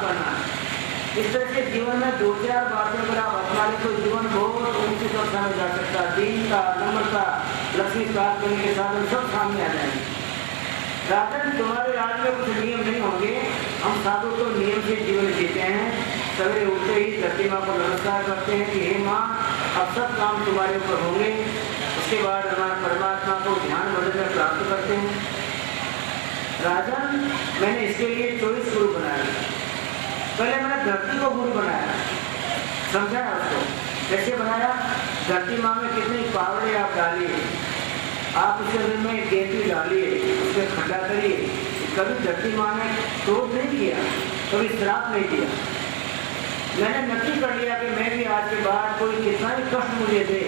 करना। इस तरह से जीवन में दो चार बातें अगर आप अपना लें तो जीवन बहुत ऊंची कक्षा में जा सकता है। दीनता, नम्रता, लक्ष्मी प्राप्त करने के साधन सब सामने आ जाएंगे। राजन, तुम्हारे राज्य में कुछ नियम नहीं होंगे। हम साधु तो नियम से जीवन जीते हैं। सवेरे उठते ही धरती माँ को नमस्कार करते हैं कि हे माँ, अब सब काम तुम्हारे ऊपर होंगे। उसके बाद हमारे परमात्मा को ध्यान भजन में प्राप्त करते हैं। राजन, मैंने इसके लिए 24 गुरु बनाए। पहले मैंने धरती को गुरु बनाया, समझाया उसको कैसे बनाया। धरती माँ में कितनी पावड़े आप डालिए, आप उसके अंदर में गेंदी डालिए, उसमें खड्डा करिए। कभी धरती माँ ने क्रोध नहीं किया, कभी श्राप नहीं दिया। मैंने नक्की कर लिया कि मैं भी आज के बाद कोई कितना ही कष्ट मुझे दे,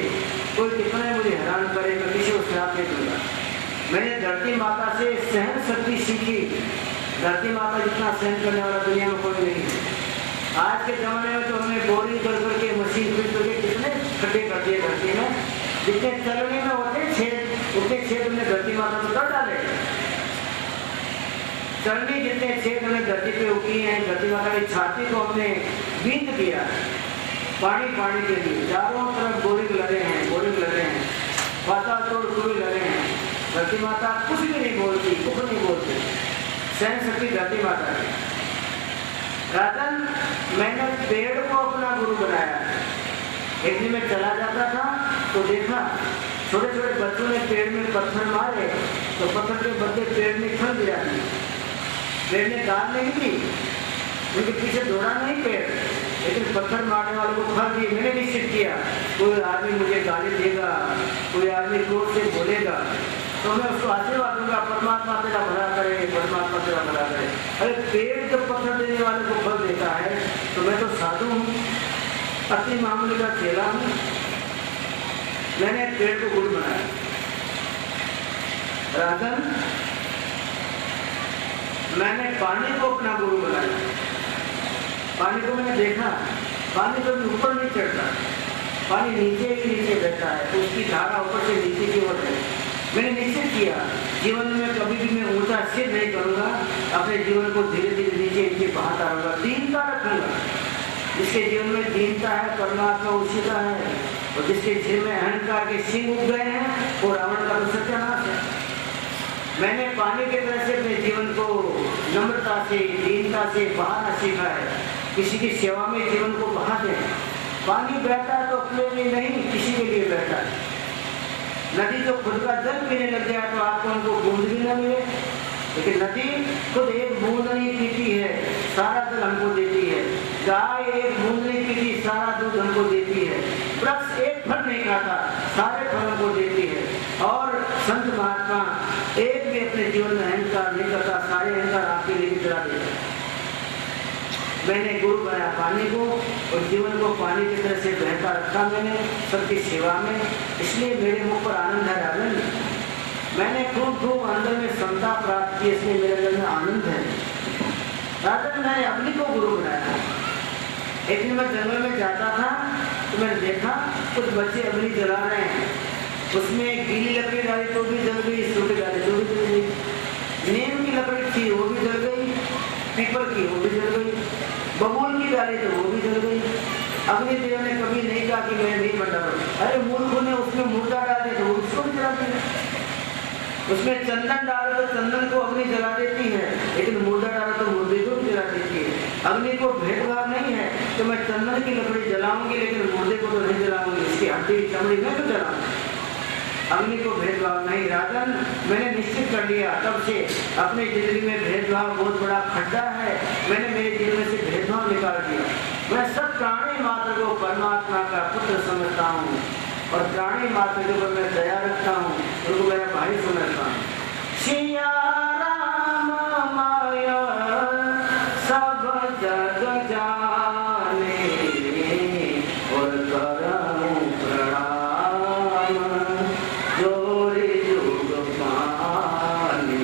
कोई कितना ही मुझे हैरान करे, मैं किसी को श्राप नहीं दूंगा। मैंने धरती माता से सहन शक्ति सीखी। धरती माता जितना सहन करने वाला दुनिया में कोई नहीं है। आज के जमाने में तो हमने बोरी कर करके मशीन फिट करके कितने खड्डे कर दिए धरती में। जितने चलने में होते छेद, उतने छेद हमने धरती माता में कर डाले। चलनी जितने छेद हमने धरती पे उगी हैं, धरती माता की छाती को हमने बींद दिया पानी पानी के लिए। चारों तरफ बोरिंग लगे हैं, बोरिंग लगे हैं, पाताल तोड़ कुएं लगे हैं। धरती माता कुछ भी नहीं बोलती, कुछ नहीं बोलती। सहन शक्ति धरती माता की। राजन, मैंने पेड़ को अपना गुरु बनाया। एक दिन में चला जाता था तो देखा छोटे छोटे बच्चों ने पेड़ में पत्थर मारे तो पत्थर के बदले पेड़ में फल गिरा दी। पेड़ ने दाल नहीं दी, उनके पीछे दौड़ा नहीं पेड़, लेकिन पत्थर मारने वालों को फल दिए। मैंने निश्चित किया कोई आदमी मुझे गाली देगा, कोई आदमी क्रोध से बोलेगा तो मैं उसको आशीर्वाद दूंगा, परमात्मा तेरा भला करे, परमात्मा तेरा भला करे। अरे पेड़ जब पत्थर देने वाले को फल देता है तो मैं तो साधु हूँ, अति मामूली का चेला हूँ। मैंने पेड़ को गुरु बनाया। राजन, मैंने पानी को अपना गुरु बनाया। पानी को मैंने देखा, पानी कभी ऊपर नहीं चढ़ता, पानी नीचे ही नीचे बहता है, उसकी धारा ऊपर से नीचे की ओर है। मैंने निश्चित किया जीवन में कभी भी मैं ऊंचा सिर नहीं करूंगा, अपने जीवन को धीरे धीरे नीचे नीचे बहाता रहूंगा, दीनता रखूंगा। जिसके जीवन में दीनता है परमात्मा उसी का है, और जिसके जीवन में अहंकार के सिंह उग गए हैं वो रावण का तो सत्यानाश है। मैंने पानी के तरह से अपने जीवन को नम्रता से, दीनता से बहाना सीखा है। किसी की सेवा में जीवन को बहा दें। पानी बहता है तो अपने लिए नहीं, किसी के लिए बहता है। नदी जो खुद का जल पीने लग जाए तो आपको उनको बूंद भी न मिले, लेकिन नदी खुद एक बूंद नहीं पीती है, सारा जल हमको देती है। गाय एक बूंद नहीं पीती, सारा दूध हमको देती है। वृक्ष एक फल नहीं खाता, सारे फल हमको देती है। और संत महात्मा एक भी अपने जीवन में अहंकार नहीं करता, सारे अहंकार आपके लिए जला देता है। मैंने गुरु बनाया पानी को, और जीवन को पानी की तरह से बहता रखा मैंने सबकी सेवा में। इसलिए मेरे मुख पर आनंद है। राजन, मैंने खूब अंदर में समता प्राप्त की, इसलिए मेरे अंदर में आनंद है। राजन, मैंने अग्नि को गुरु बनाया। एक दिन मैं जंगल में जाता था तो मैंने देखा कुछ बच्चे अग्नि जला रहे हैं। उसमें गीली लकड़ी डाली तो भी जल गई, सूखी डाली तो भी जल गई। नीम की लकड़ी थी वो भी जल गई, पीपल की वो भी जल गई, बबूल की डाली तो वो भी जल गई। अग्निदेव ने कभी नहीं कहा कि मैं नहीं बंटा। अरे मूर्ख ने उसमें मुर्दा डाले तो उसको भी जला दिया। उसमें चंदन डालो तो चंदन को अग्नि जला देती है, लेकिन मुर्दा डालो तो मुर्दे को भी जला देती है। अग्नि को भेदभाव नहीं है तो मैं चंदन की लकड़ी जलाऊंगी लेकिन मुर्दे को तो नहीं जलाऊंगी, इसकी हड्डी चमड़ी में तो जलाऊंगी। अग्नि को भेदभाव नहीं। राजन, मैंने निश्चित कर लिया तब से अपनी जिंदगी में भेदभाव बहुत बड़ा खड्डा है। मैंने मेरे जीवन में से भेदभाव निकाल दिया। मैं सब प्राणी मात्र को परमात्मा का पुत्र समझता हूँ, और प्राणी मात्र के ऊपर मैं दया रखता हूँ, उनको मेरा भाई समझता हूँ। सिया राम माया सब जग जाने, और करऊं प्रणाम जोरे जुग पाने,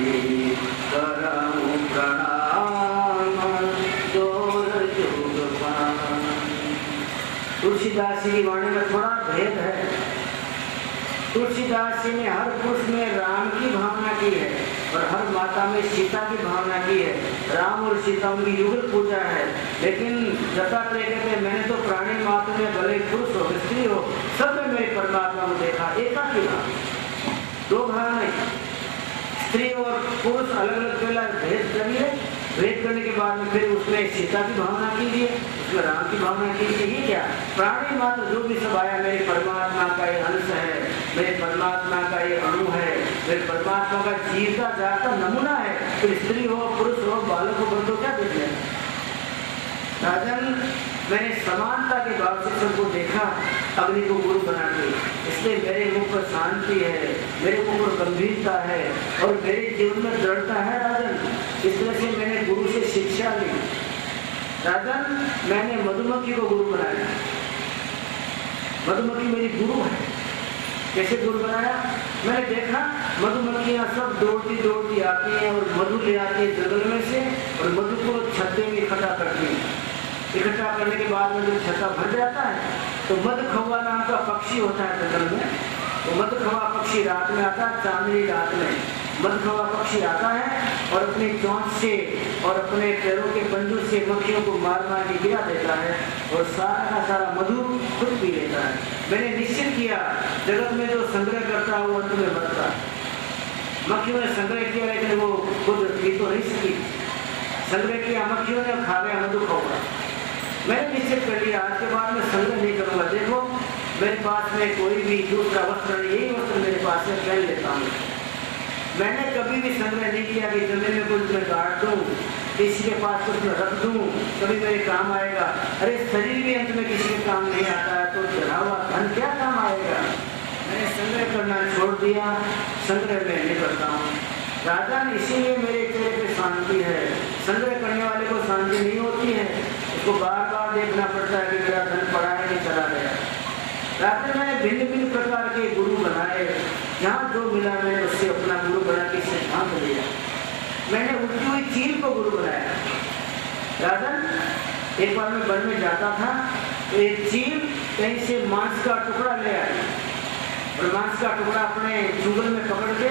करऊं प्रणाम जोर जुग पाने। तुलसीदास जी की वाणी में थोड़ा भेद है। तुलसीदास जी ने हर पुरुष में राम की भावना की है और हर माता में सीता की भावना की है। राम और सीता उनकी युगल पूजा है। लेकिन दत्तात्रेय कहते हैं मैंने तो प्राणी मात्र में भले पुरुष हो स्त्री हो सब में मेरे परमात्मा को देखा। एकाकी भाव, दो भाव नहीं। स्त्री और पुरुष अलग अलग पहला भेद करिए, भेद करने के बाद में फिर उसमें सीता की भावना कीजिए, उसमें राम की भावना कीजिए। ये क्या प्राणी मात्र जो भी सब आया मेरे परमात्मा का ये अंश है, मेरे परमात्मा का ये अणु है, मेरे परमात्मा का जीवता जागता नमूना है। फिर स्त्री हो पुरुष हो बालक हो बंधु क्या देख लें। राजन मैंने समानता के भाव से सबको देखा, अग्नि को गुरु बना के। इसलिए मेरे मुख पर शांति है, मेरे मुख पर गंभीरता है और मेरे जीवन में दृढ़ता है। राजन इस तरह से मैंने गुरु से शिक्षा ली। राजन मैंने मधुमक्खी को गुरु बनाया। मधुमक्खी मेरी गुरु है। कैसे गुरु बनाया? मैंने देखा मधुमक्खियां सब दौड़ती दौड़ती आती हैं और मधु ले आती है जंगल में से और मधु को छत्ते में इकट्ठा करती है। इकट्ठा करने के बाद में जब छत्ता भर जाता है तो मधुखवा नाम का पक्षी होता है जंगल में। तो मधुखवा पक्षी रात में आता है, चांदनी रात में मधुखवा पक्षी आता है और अपनी चोंच से और अपने पैरों के पंजों से मक्खियों को मार मार के गिरा देता है और सारा का सारा मधु खुद पी लेता है। मैंने निश्चित किया जगत में जो संग्रह करता है वो अंत में मरता है। मक्खियों ने संग्रह किया लेकिन वो खुद पी तो नहीं सकी। संग्रह किया मक्खियों ने, खा गया मधुखवा। मैंने निश्चित कर लिया आज के बाद मैं संग्रह नहीं करूंगा। देखो मेरे पास में कोई भी दूसरा वस्त्र नहीं, यही वस्त्र मेरे पास है, पहन लेता हूँ। मैंने कभी भी संग्रह नहीं किया कि जमीन में कुछ मैं गाड़ दूँ, किसी के पास कुछ मैं रख दूँ, कभी मेरे काम आएगा। अरे शरीर भी अंत में किसी के काम नहीं आता है तो चढ़ा हुआ धन क्या काम आएगा। मैंने संग्रह करना छोड़ दिया, संग्रह में नहीं करता हूँ। राजन इसीलिए मेरे चेहरे पे शांति है। संग्रह करने वाले को शांति नहीं होती है, उसको बार बार देखना पड़ता है कि मेरा धन पड़ा है कि चला गया। राजन मैंने भिन्न भिन्न प्रकार के गुरु बनाए, जहाँ जो मिला मैंने उससे अपना गुरु बना के सिद्धांत लिया। मैंने उठती हुई चील को गुरु बनाया। राजन एक बार मैं वन में जाता था तो एक चील कहीं से मांस का टुकड़ा ले आई और मांस का टुकड़ा अपने चुंगल में पकड़ के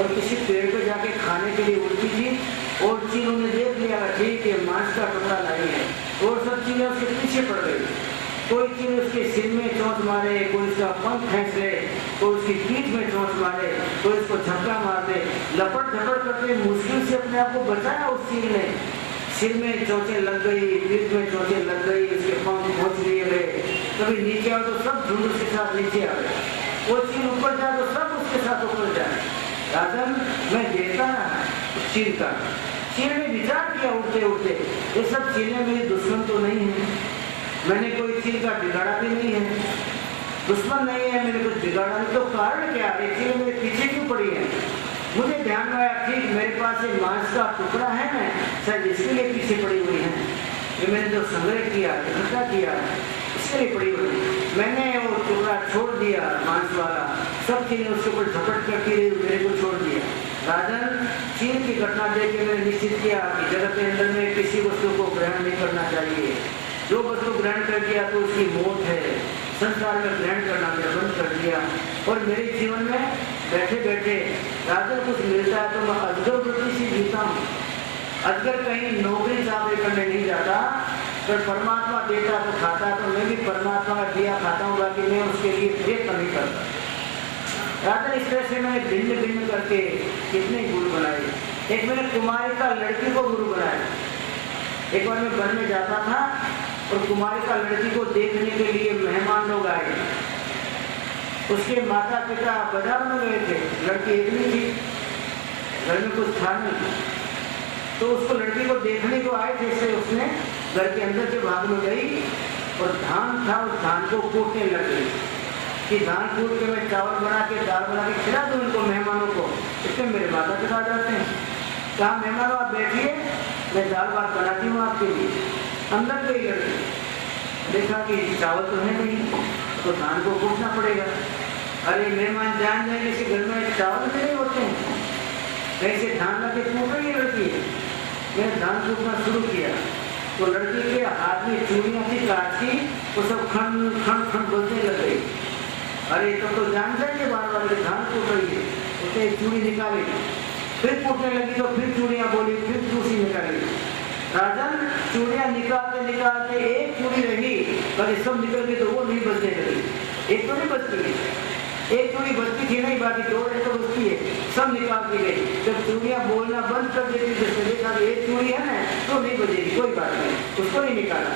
और किसी पेड़ पे जाके खाने के लिए उड़ती थी और चीलों ने देख लिया ठीक है मांस का टुकड़ा लाई है और सब चीजें उसके पीछे पड़ गई। कोई चीज उसके सिर में चोंच मारे, कोई उसका पंख खींच ले, कोई उसकी पीठ में चोंच मारे, कोई उसको झपका मार दे। लपट झपट करके मुश्किल से अपने आप को बचाया उस चील ने। सिर में चोंचें लग गई, पीठ में चोंचें लग गई, उसके पंख पहुंच लिए गए। कभी नीचे आओ तो सब झुंड उसके साथ नीचे आ गए, वो चील ऊपर जाए तो सब उसके साथ ऊपर जाए। राजन मैं देखता रहा उस चील का। चील ने विचार किया उड़ते उड़ते ये सब चीलें मेरी दुश्मन तो नहीं है, मैंने कोई चील का बिगाड़ा भी नहीं है, दुश्मन नहीं है, मैंने कुछ बिगाड़ा नहीं, तो कारण क्या है चील मेरे पीछे क्यों पड़ी है। मुझे ध्यान में आया ठीक मेरे पास एक मांस का टुकड़ा है ना, शायद इसके लिए पीछे पड़ी हुई है। ये मैंने जो संग्रह किया इकट्ठा किया इसके लिए पड़ी हुई। मैंने वो टुकड़ा छोड़ दिया मांस वाला, सब चीजें उसके ऊपर झपट करती रही, मेरे को छोड़ दिया। राजन चील की घटना देख के मैंने निश्चित किया कि जगत के अंदर में किसी वस्तु को ग्रहण नहीं करना चाहिए। जो वस्तु ग्रहण कर दिया तो उसकी मौत है। संसार में ग्रहण करना मैं बंद कर दिया और मेरे जीवन में बैठे बैठे राजन कुछ मिलता है तो मैं अजगर वृत्ति से जीता हूँ। अजगर कहीं नौकरी चाकरी करने नहीं जाता, पर परमात्मा देता तो खाता, तो मैं भी परमात्मा का दिया खाता हूँ, बाकी मैं उसके लिए प्रयत्न नहीं करता। राजन इस तरह से मैंने भिन्न भिन्न करके कितने गुरु बनाए। एक मैंने कुमारी का लड़की को गुरु बनाया। एक बार मैं वन में जाता था और कुमारी का लड़की को देखने के लिए मेहमान लोग आए। उसके माता पिता बाजार में गए थे, लड़की इतनी थी, घर में कुछ था नहीं, तो उसको लड़की को देखने को आए थे। इसलिए उसने घर के अंदर के भाग में गई और धान था, उस धान को कूटने लग गई कि धान कूट के मैं चावल बना के दाल बना के खिला दूँ इनको मेहमानों को। इसमें मेरे माता पिता आ जाते हैं, कहा मेहमानों आप बैठिए मैं दाल भात बनाती हूँ आपके लिए। अंदर गई लड़की, देखा कि चावल तो है नहीं, तो धान को कूटना पड़ेगा। अरे मेहमान जान जाएंगे कि घर में चावल भी नहीं होते हैं, कैसे धान लगे कूट रही लड़की। मैंने धान कूटना शुरू किया तो लड़की के हाथ में चूड़ियाँ थी काट की, वो सब खंड खंड खंड बोलने लग गई। अरे तो जान जाएंगे बार बार धान कूट रही है, उसने एक चूड़ी निकाली, फिर कूटने लगी तो फिर चूड़ियां बोली, फिर दूसरी निकाली। राजन चूड़ियां निकालते निकालते एक चूड़ी रही, पर सब निकल गई तो वो नहीं बचने लगी। एक तो नहीं बचती है, एक चूड़ी बचती थी नहीं, बाकी दो तो बचती है, सब निकाल दी गई। जब चूड़ियां बोलना बंद कर देती तो देखा एक चूड़ी है ना तो नहीं बचेगी, कोई बात नहीं, उसको नहीं निकाला।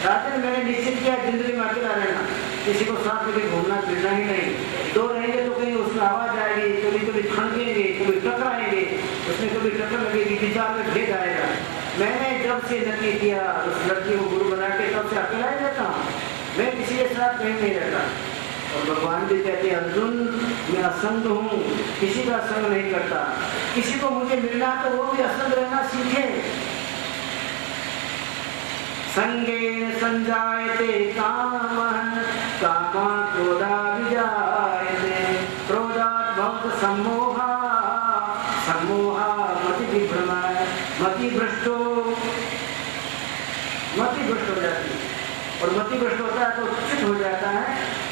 राजन मैंने निश्चित किया जिंदगी में अकेला रहना, किसी को साथ लेके घूमना फिरना ही नहीं। दो रहेंगे तो कहीं उसमें आवाज आएगी, कभी कभी खड़केंगे, कभी टकराएंगे, उसमें कभी टक्कर लगेगी, विचार में भेद आएगा। मैंने जब से नक्की किया उस लड़की को गुरु बना के, तब से अकेला ही रहता हूँ, मैं किसी के साथ कहीं नहीं रहता। और भगवान भी कहते हैं अर्जुन मैं असंग हूँ, किसी का संग नहीं करता। किसी को मुझे मिलना तो वो भी असंग रहना सीखे। संगेन संजायते कामः कामा क्रोधा विजायते क्रोधात् भवति सम्मोहा सम्मोहा मति विभ्रमः मति भ्रष्टो हो जाती है। और मति भ्रष्ट होता है तो चित हो जाता है,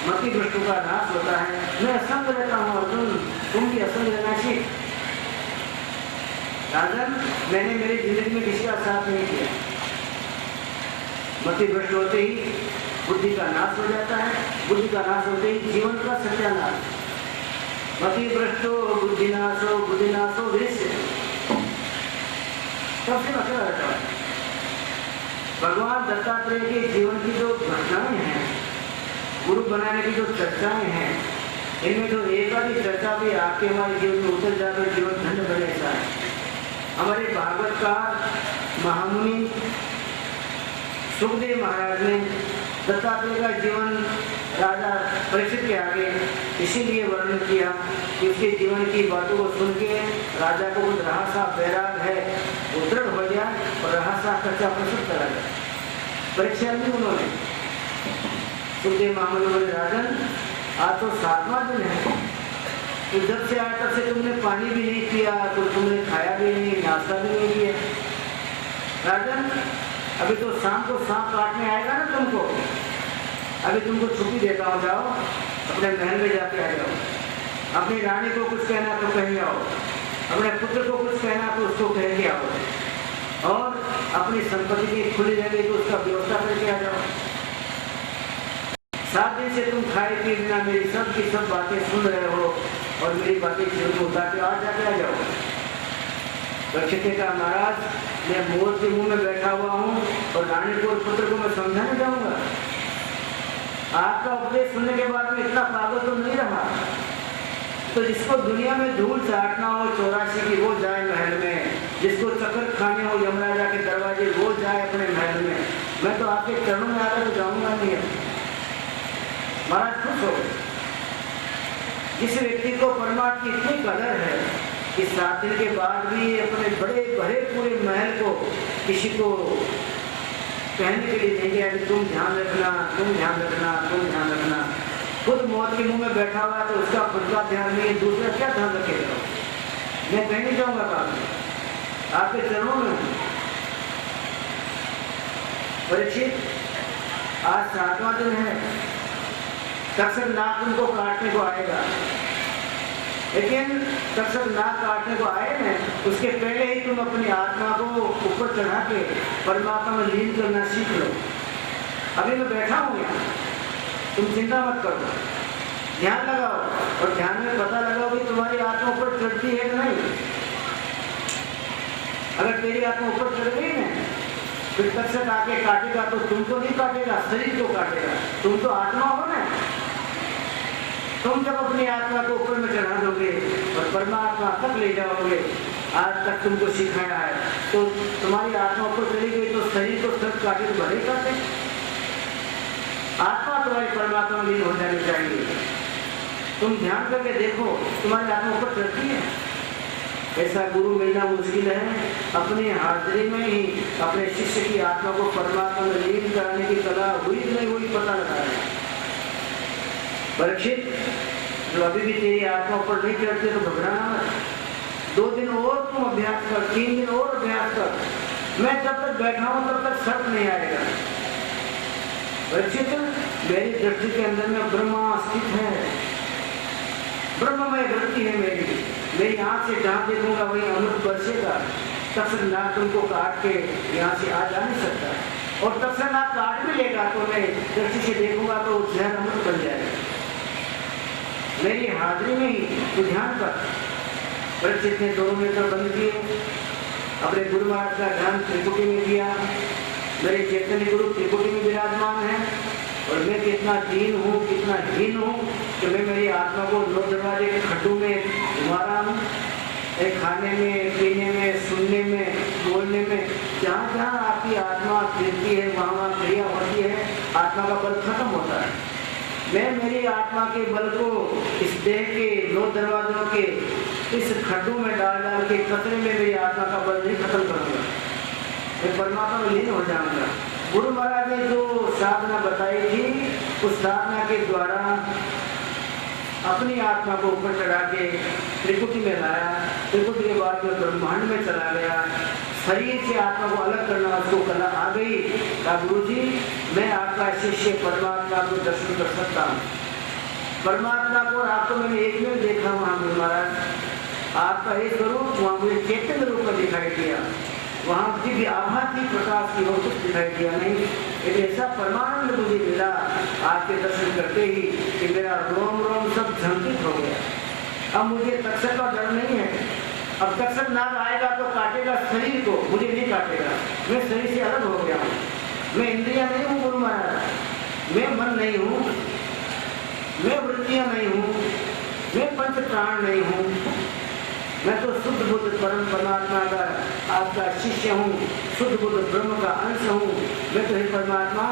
मति भ्रष्टों का नाश होता है। मैं असंग रहता हूँ अर्जुन, तुम भी असंग रहना सीख। राजन मैंने मेरी जिंदगी में किसी का साथ नहीं किया। मति भ्रष्ट होते ही बुद्धि का नाश हो जाता है, बुद्धि का नाश होते ही जीवन का सत्यानाश। मति भ्रष्टो बुद्धिनाशो बुद्धिनाशो दृश्य सबसे अकेला रहता है। भगवान दत्तात्रेय के जीवन की जो घटनाएं हैं, गुरु बनाने की जो चर्चाएं हैं, इनमें जो एक आधी चर्चा भी आपके हमारे जीवन में उतर जाए तो जीवन धन्य बने सा है। हमारे भागवत का महामुनि सुखदेव महाराज ने दत्तात्रेय का जीवन राजा परीक्षित के आगे इसीलिए वर्णन किया कि उसके जीवन की बातों को सुन के राजा को रहा सा बैराग है वो दृढ़ हो गया और रहा सा कच्चा प्रस्तुत करा गया। परीक्षा भी उन्होंने सुखदेव महामुनि बोले राजन आज तो 7वां दिन है, तो जब से आया तब से तुमने पानी भी नहीं पिया, तो तुमने खाया भी नहीं, नाश्ता भी नहीं किया। राजन अभी तो शाम को सांप काटने आएगा ना तुमको, अभी तुमको छुट्टी देता हूँ, जाओ अपने महल में जाके आ जाओ। अपनी रानी को कुछ कहना तो कहीं आओ, अपने पुत्र को कुछ कहना तो उसको कह के आओ, और अपनी संपत्ति की खुली रह तो उसका व्यवस्था करके आ जाओ। 7 दिन से तुम खाए पिए बिना मेरी सब की सब बातें सुन रहे हो और मेरी बातें जीवन में उतार के आज जाके आ जाओ। परीक्षित ने कहा महाराज मैं मोर के मुंह में बैठा हुआ हूँ और रानी को और पुत्र को मैं समझाने जाऊंगा। आपका उपदेश सुनने के बाद में इतना पागल तो नहीं रहा। तो जिसको दुनिया में धूल चाटना हो 84 की वो जाए महल में, जिसको चक्कर खाने हो यमराजा के दरवाजे वो जाए अपने महल में। मैं तो आपके चरणों में आकर तो जाऊंगा नहीं। महाराज खुश हो। जिस व्यक्ति को परमात्मा की इतनी कदर है कि 7 दिन के बाद भी अपने बड़े भरे पूरे महल को किसी को कहने के लिए देंगे कि तुम ध्यान रखना, तुम ध्यान रखना, तुम ध्यान रखना। खुद मौत के मुंह में बैठा हुआ है तो उसका खुद का ध्यान नहीं है, दूसरा क्या ध्यान रखेगा। मैं कहीं नहीं जाऊंगा बाप आपके चरणों में। परीक्षित आज 7वां दिन है, तक्षक नाग तुमको काटने को आएगा, लेकिन तक्षक नाग काटने को आए ना उसके पहले ही तुम अपनी आत्मा को ऊपर चढ़ा के परमात्मा में लीन करना सीख लो। अभी मैं बैठा हूँ यहाँ, तुम चिंता मत करो, ध्यान लगाओ और ध्यान में पता लगाओ कि तुम्हारी आत्मा ऊपर चढ़ती है कि नहीं। अगर तेरी आत्मा ऊपर चढ़ गई ना फिर तक्षक आके काटेगा तो तुमको नहीं काटेगा, शरीर को काटेगा। तुम तो आत्मा हो ना। तुम जब अपनी आत्मा को ऊपर में चढ़ा दोगे और परमात्मा तक ले जाओगे, आज तक तुमको सिखाया है, तो तुम्हारी आत्मा ऊपर चली गई तो शरीर को सब काटे तो भले काटे। आत्मा तुम्हारी परमात्मा में लीन हो जानी चाहिए। तुम ध्यान करके देखो तुम्हारी आत्मा ऊपर चढ़ती है। ऐसा गुरु मिलना मुश्किल है। अपनी हाजिरी में ही अपने शिष्य की आत्मा को परमात्मा में लीन कराने की कला हुई नहीं हुई पता लगा है। परीक्षित जो अभी भी तेरी आत्मा ऊपर नहीं चढ़ते तो घबराना मत। 2 दिन और तुम अभ्यास कर, 3 दिन और अभ्यास कर। मैं जब तक बैठा हूं तब तक शर्त नहीं आएगा। परीक्षित मेरी दृष्टि के अंदर में ब्रह्मा स्थित है। ब्रह्ममय वृत्ति है मेरी आंख से जहाँ देखूंगा वही अमृत बरसेगा। तत्सनाथ तुमको काट के यहाँ से आ जा नहीं सकता, और तत्सनाथ काट भी लेगा तो मैं दृष्टि से देखूंगा तो जहर अमृत बन जाएगा मेरी हाजिरी में ही। तो ध्यान पर परीक्षित ने दोनों नेत्र बंद किए, अपने गुरु महाराज का ध्यान त्रिकुटी में किया। मेरे चैतन्य गुरु त्रिकुटी में विराजमान है, और मैं कितना दीन हूँ, कितना हीन हूँ कि मैं मेरी आत्मा को 9 दरवाजे के खड्डू में घुमा रहा हूँ। खाने में, पीने में, सुनने में, बोलने में, जहाँ जहाँ आपकी आत्मा फिरती है वहाँ वहाँ क्रिया होती है, आत्मा का बल खत्म होता है। मैं मेरी आत्मा के बल को इस देह के 9 दरवाजों के इस खड्डू में डाल के कतरे में मेरी आत्मा का बल नहीं खत्म करूँगा, मैं परमात्मा में लीन हो जाऊँगा। गुरु महाराज ने जो साधना बताई थी, उस साधना के द्वारा अपनी आत्मा को ऊपर चढ़ा के त्रिकुटी में लाया। त्रिकुटी के बाद जो ब्रह्मांड में चला गया, शरीर से आत्मा को अलग करना उसको कला आ गई। कहा गुरुजी मैं आपका शिष्य परमात्मा को दर्शन कर सकता हूँ। परमात्मा को और आपको मैंने एक में देखा वहाँ गुरु महाराज, आपका एक स्वरूप वहाँ मुझे चैतन्य रूप में दिखाई दिया, वहाँ दिव्य आभा की प्रकाश की वो कुछ दिखाई दिया नहीं। एक ऐसा परमानंद मुझे मिला आपके दर्शन करते ही कि मेरा रोम रोम सब झंकित हो गया। अब मुझे तक्षक का डर नहीं है। अब तक्षक नाग आएगा तो काटेगा शरीर को, मुझे नहीं काटेगा। मैं शरीर से अलग हो गया हूँ, मैं इंद्रिया नहीं हूँ गुरु महाराज, मैं मन नहीं हूँ, मैं वृत्तियाँ नहीं हूँ, मैं पंच प्राण नहीं हूँ, मैं तो शुद्ध बुद्ध परम परमात्मा का आपका शिष्य हूँ, शुद्ध बुद्ध ब्रह्म का अंश हूँ। मैं तो हे परमात्मा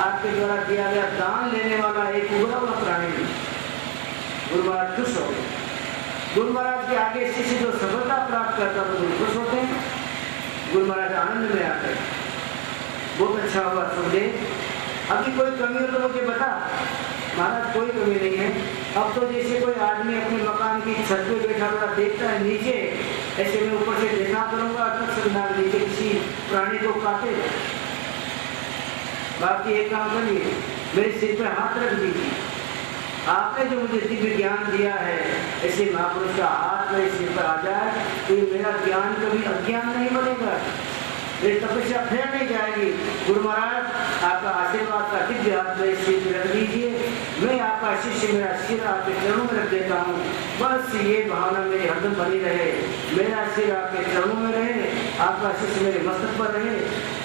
आपके द्वारा दिया गया दान लेने वाला एक उभरा हुआ प्राणी हूँ। गुरु महाराज खुश हो गए। गुरु महाराज के आगे शिष्य जो सफलता प्राप्त करता है तो खुश होते हैं। गुरु महाराज आनंद में आते हैं, बहुत अच्छा हुआ सुखदेव, अभी कोई कमी हो तो मुझे बता। महाराज कोई कमी नहीं है। अब तो जैसे कोई आदमी अपने मकान की छत पे बैठा हुआ देखता है नीचे, ऐसे मैं ऊपर से देखा करूंगा तक नीचे किसी प्राणी को काटे। बाकी एक काम करिए, मेरे सिर पे हाथ रख दीजिए। आपने जो मुझे दिव्य ज्ञान दिया है, ऐसे महापुरुष का हाथ मेरे सिर पर आ जाए तो मेरा ज्ञान कभी अज्ञान नहीं बनेगा, मेरी तपस्या फिर नहीं जाएगी। गुरु महाराज आपका आशीर्वाद का दिव्य हाथ मेरे सिर पर रख दीजिए, मैं आपका शिष्य, मेरा सिर आपके चरणों में रख देता हूँ। बस ये भावना मेरी हरदम बनी रहे, मेरा सिर आपके चरणों में रहे, आपका शिष्य मेरे मस्तक पर रहे।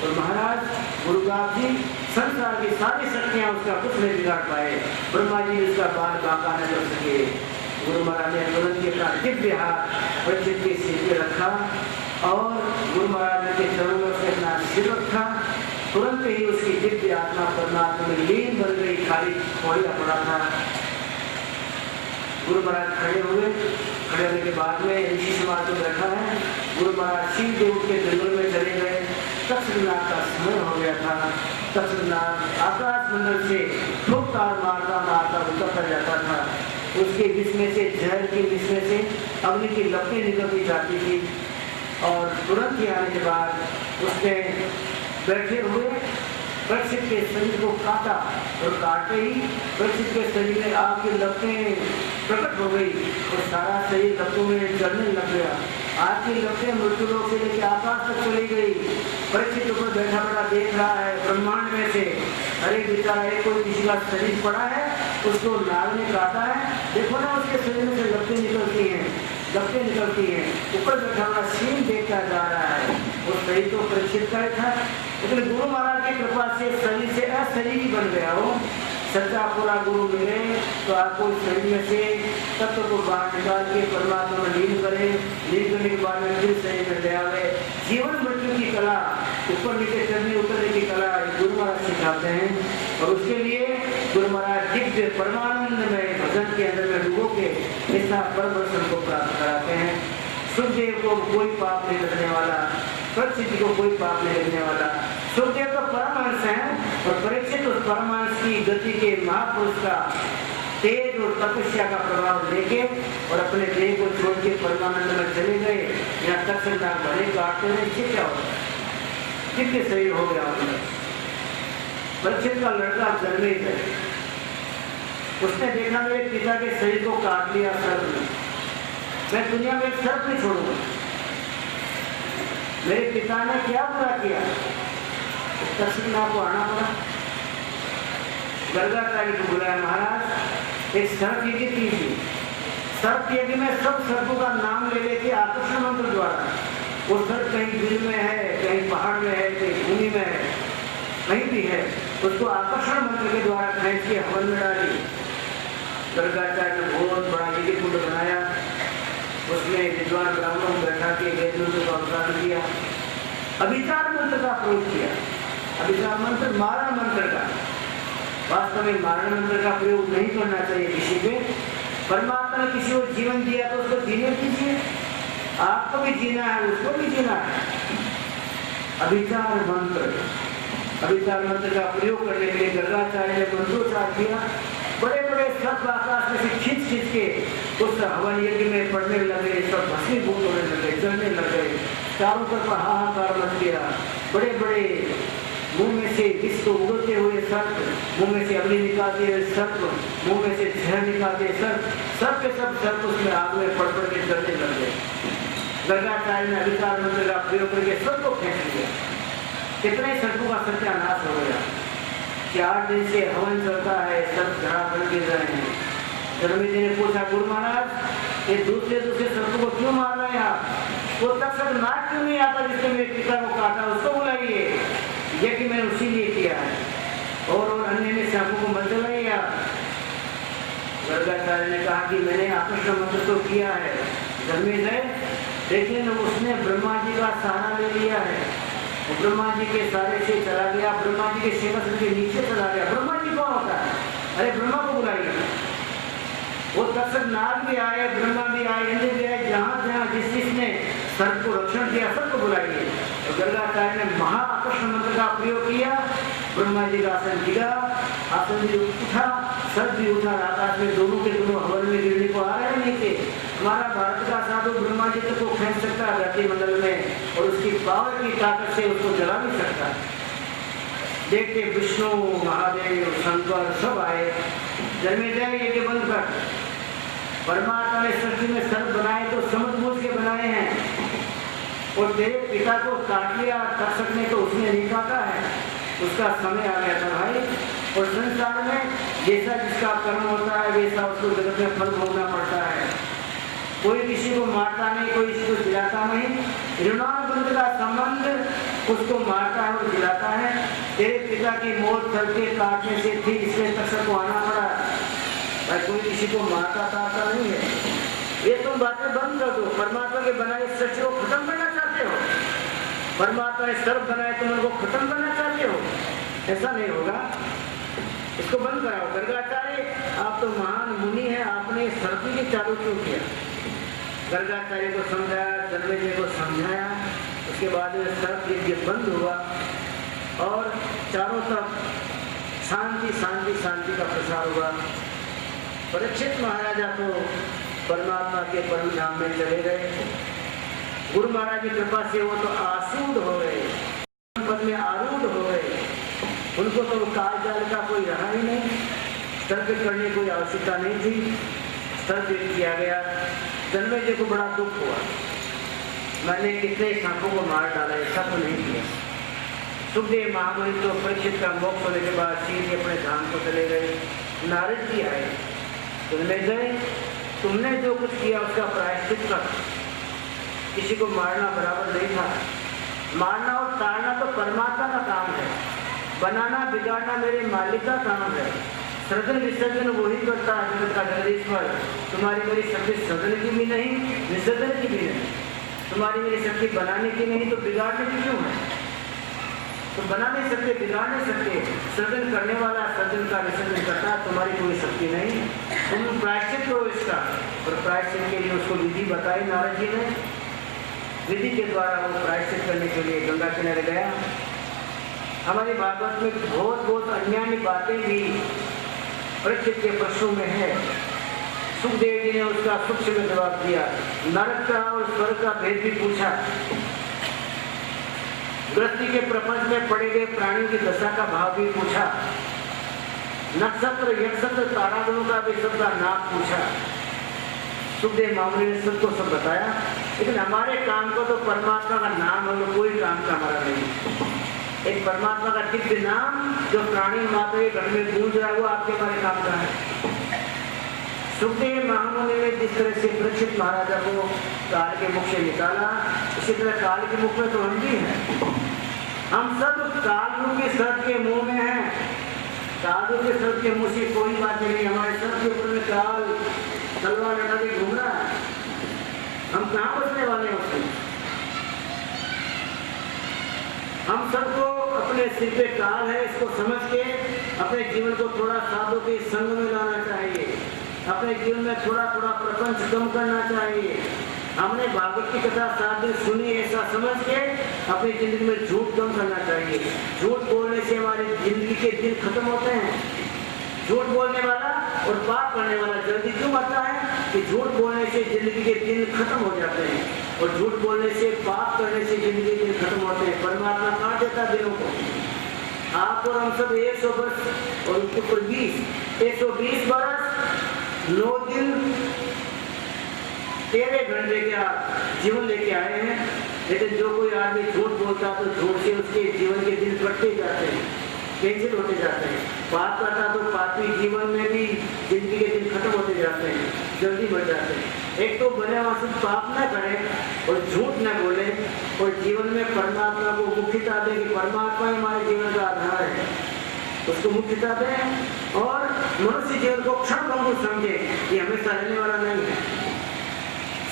और महाराज गुरुगाव जी संसार की सारी शक्तियाँ उसका कुछ नहीं बिगाड़ पाए, ब्रह्मा जी उसका बाल बांका न कर सके। गुरु महाराज ने तुरंत अपना दिव्य हाथ परीक्षित के सिर पे रखा और गुरु महाराज के चरणों में उसने अपना सिर रखा। तुरंत ही उसकी दिव्य आत्मा परमात्मा में लीन बन गई, खाली खोया पड़ा था। गुरु महाराज खड़े हुए, खड़े होने के बाद में ऋषि समाज को बैठा है। गुरु महाराज शिव देव के जंगल में चले गए। तक्षनाग का समय हो गया था। तक्षनाग आकाश मंडल से ठोकर मारता मारता उतरता जाता था। उसके विष में से, जहर के विष में से अग्नि की लपटें निकलती जाती थी। और तुरंत ही आने के बाद उसने बैठे हुए परीक्षित के शरीर को काटा, और काटे ही परीक्षित के शरीर में आग की लपटें प्रकट हो गई और सारा शरीर लपटों में जलने लग गया। आग की लपटें मृत्यु लोक से लेकर आकाश तक चली गई। परीक्षित ऊपर बैठा बैठा देख रहा है ब्रह्मांड में से, अरे बेचारा है कोई किसी का शरीर पड़ा है, उसको नाग ने काटा है, देखो ना उसके शरीर में से लपटें निकलती हैं, लपटें निकलती हैं। ऊपर बैठा हुआ सीन देखता जा रहा है, वो शरीर तो परीक्षित का ही था, लेकिन गुरु महाराज की कृपा से शरीर से अशरीरी बन गया हो। सच्चा पूरा गुरु मिले तो आपको शरीर में से तत्व को बाहर निकाल के परमात्मा में लीन करे, लीन करने के बाद में फिर शरीर में ले आवे। जीवन मृत्यु की कला, ऊपर नीचे चढ़ने उतरने की कला गुरु महाराज सिखाते हैं। और उसके लिए गुरु महाराज दिव्य परमानंद में भजन के अंदर में डूबो के ऐसा परम को प्राप्त कराते हैं। सुखदेव को कोई पाप नहीं लगने वाला, परीक्षित को कोई पाप नहीं लगने वाला। सुखदेव तो परमांश है और परीक्षित उस परमांश की गति के महापुरुष का तेज और तपस्या का प्रभाव लेके और अपने देह को छोड़ के परमानंद में चले गए। यहाँ तक्षनाग भले काटते हैं, इससे क्या होगा, कितने शरीर हो गया उनका। परीक्षित का लड़का जन्मे थे, उसने देखा मेरे पिता के शरीर को काट लिया सर्प ने, मैं दुनिया में एक सर्प नहीं छोड़ूंगा। मेरे पिता ने क्या बुरा किया, तस्वीर को आना पड़ा। गर्गाचार्य को बुलाया, महाराज एक सर्प यज्ञ की थी, सर्प यज्ञ में सब सर्पों का नाम ले लेके आकर्षण मंत्र द्वारा, वो सर्प कहीं दिल में है, कहीं पहाड़ में है, कहीं भूमि में है, कहीं भी है, उसको आकर्षण मंत्र के द्वारा खींच के हवन में डाली। गर्गाचार्य ने बहुत बड़ा यज्ञ कुंड बनाया, उसमें विद्वान ब्राह्मणों को बैठा के वेदों का उच्चारण किया, अभिचार मंत्र का प्रयोग किया। अभिचार मंत्र मारण मंत्र का, वास्तव में मारण मंत्र का प्रयोग नहीं करना चाहिए किसी पे। परमात्मा ने किसी को जीवन दिया तो उसको जीने दीजिए, आपको भी जीना है, उसको भी जीना है। अभिचार मंत्र, अभिचार मंत्र का प्रयोग करने के लिए गर्गाचार्य ने मंत्रोच्चार किया। बड़े बड़े सर्प आकाश में से खींच खींच के उस हवन यज्ञ में पड़ने लगे, सब भस्मीभूत होने लगे, जलने लगे, चारों तरफ हाहाकार मच गया। बड़े बड़े मुंह में से विष को उगलते हुए सर्प, मुंह में से अग्नि निकालते हुए सर्प, मुंह में से जहर निकालते सर्प, सब के सब सर्प उसमें आग में पड़ पड़ के जलने लग गए। गर्गाचार्य ने अभिचार मंत्र का प्रयोग करके सबको फेंक दिया। कितने सर्पों का सत्यानाश हो गया। 4 दिन से हवन चलता है, सब धड़ाधड़ गिर रहे हैं। धर्मी जी ने पूछा, गुरु महाराज ये दूसरे सर्पों को क्यों मार रहे हैं आप? वो तक्षक नाग क्यों नहीं आता जिसने मेरे पिता को काटा, उसको बुलाइए। ये कि मैंने उसी लिए किया है, और अन्य सांपों को मत चलाइए आप। गर्गाचार्य ने कहा कि मैंने आकर्षण मंत्र तो किया है धर्मी जी, लेकिन उसने ब्रह्मा जी का सहारा ले लिया है। ब्रह्मा जी के सहारे से चला गया, ब्रह्मा जी के सिंहासन के नीचे चला गया। ब्रह्मा जी कौन होता है? अरे ब्रह्मा को बुलाइए। वो तक्षक नाग भी आए, ब्रह्मा भी आए, इंद्र भी आए, जहाँ जहाँ जिसने सर्प को रक्षण किया सबको बुलाइए। तो गर्गाचार्य ने महा आकर्षण मंत्र का प्रयोग किया। ब्रह्मा जी का आसन गिरा, आसन भी उठा, सर्प भी उठा, आकाश में दोनों के दोनों हवन में गिरने को आ रहे नहीं थे। हमारा भारत का साधु ब्रह्मा जी तक को फेंक सकता है धरती मंडल में, और उसकी पावर की ताकत से उसको जला नहीं सकता। देखते विष्णु, महादेव, शंकर सब आए। जन्मेजय ये बंद कर, परमात्मा ने सृष्टि में सर्प बनाए तो समझ बूझ के बनाए हैं, और तेरे पिता को काट लिया तक्षक ने तो उसने नहीं काटा है, उसका समय आ गया था भाई। और संसार में जैसा जिसका कर्म होता है वैसा उसको जगत में फल भोगना पड़ता है। कोई किसी को मारता नहीं, कोई किसी को जिलाता नहीं। ऋणानुबंध का संबंध उसको मारता है और जिलाता है। तेरे पिता की मौत करके काटने से थी, इसलिए तक्षक को आना पड़ा। भाई कोई किसी को मारता तारता नहीं है। ये तुम बातें बंद कर दो। परमात्मा के बनाए सृष्टि को खत्म करना चाहते हो? परमात्मा ने सर्प बनाए, तुम उनको खत्म करना चाहते हो? ऐसा नहीं होगा, इसको बंद कराओ। गर्गाचार्य आप तो महान मुनि हैं, आपने सर्पी की चालू क्यों किया? गर्गाचार्य को समझाया, जन्मेजय को समझाया। उसके बाद में सर्प यज्ञ बंद हुआ और चारों तरफ शांति शांति शांति का प्रसार हुआ। परीक्षित महाराजा तो परमात्मा के परम धाम में चले गए। गुरु महाराज की कृपा से वो तो आसूढ़ हो गए, पद में आरूढ़ हो गए। उनको तो काल जाल का कोई रहा ही नहीं, तर्क करने की कोई आवश्यकता नहीं थी। तर्क किया गया। जन्मेजय को बड़ा दुख हुआ, मैंने कितने सांपों को मार डाला, ऐसा तो नहीं किया। सुखदेव महामुनि तो परीक्षित का मोक्ष होने के बाद सीधे अपने धाम को चले गए। नारद जी आए, जन्मेजय तुमने जो कुछ किया उसका प्रायश्चित कर। किसी को मारना बराबर नहीं था। मारना और ताड़ना तो परमात्मा का काम है, बनाना बिगाड़ना मेरे मालिक का काम है। सृजन विसर्जन वही करता है जगत का जगदीश्वर। तुम्हारी मेरी शक्ति सृजन की भी नहीं, विसर्जन की भी नहीं। तुम्हारी मेरी शक्ति बनाने की नहीं तो बिगाड़ने की क्यों है? तो बना नहीं सकते, बिगाड़ नहीं सकते। सृजन करने वाला सृजन का विसर्जन करता है, तुम्हारी कोई शक्ति नहीं। तुम प्रायश्चित करो इसका। और प्रायश्चित के लिए उसको विधि बताई नारद जी ने। विधि के द्वारा वो प्रायश्चित करने के लिए गंगा किनारे गया। हमारे भागवत में बहुत अन्यान्य बातें भी परीक्षित के प्रश्नों में है। सुखदेव जी ने उसका सूक्ष्म में जवाब दिया। नरक का और स्वर्ग का भेद भी पूछा। गृहस्थी के प्रपंच में पड़े गए प्राणियों की दशा का भाव भी पूछा। नक्षत्र यक्षत्र तारागणों का भी सबका नाम पूछा। सुखदेव मामले ने सबको सब बताया, लेकिन हमारे काम को तो परमात्मा का नाम हम कोई काम का हमारा नहीं। एक परमात्मा का दिव्य नाम जो प्राणी मात्र के घर में गूंज रहा है वो आपके हमारे काम का है। सुखदेव महामुनि ने जिस तरह से परीक्षित महाराजा को काल के मुख से निकाला, इसी तरह काल के मुख में तो हम भी हैं। हम सब काल रूपी सर्प के मुंह में हैं। काल रूपी सर्प के मुंह से कोई बात नहीं, हमारे सर के ऊपर में काल तलवार लगा के घूम रहा है। हम कहाँ बचने वाले हैं उससे? हम सबको अपने सिर पे काल है इसको समझ के अपने जीवन को थोड़ा साधु के संग में लाना चाहिए। अपने जीवन में थोड़ा थोड़ा प्रपंच कम करना चाहिए। हमने भागवत की कथा 7 दिन सुनी, ऐसा समझ के अपनी जिंदगी में झूठ कम करना चाहिए। झूठ बोलने से हमारी जिंदगी के दिन खत्म होते हैं। झूठ बोलने वाला और पाप करने वाला जल्दी क्यों मरता है? कि झूठ बोलने से जिंदगी के दिन खत्म हो जाते हैं और झूठ बोलने से, पाप करने से जिंदगी के दिन खत्म होते हैं। परमात्मा काट देता दिनों को। आप और हम सब 100 वर्ष और उसके ऊपर 120 वर्ष 9 दिन 13 घंटे का जीवन लेके आए हैं। लेकिन जो कोई आदमी झूठ बोलता तो झूठ से उसके जीवन के दिन कटते जाते हैं, कैंसिल होते जाते हैं। पाप करता तो पापी जीवन में भी जिंदगी के दिन खत्म होते जाते हैं, जल्दी मर जाते हैं। एक तो बने वासिक पाप न करें और झूठ न बोले और जीवन में परमात्मा को मुख्यता दें कि परमात्मा ही हमारे जीवन का आधार है, उसको मुख्यता दें और मनुष्य जीवन को क्षण भंगुर समझे कि हमेशा रहने वाला नहीं है।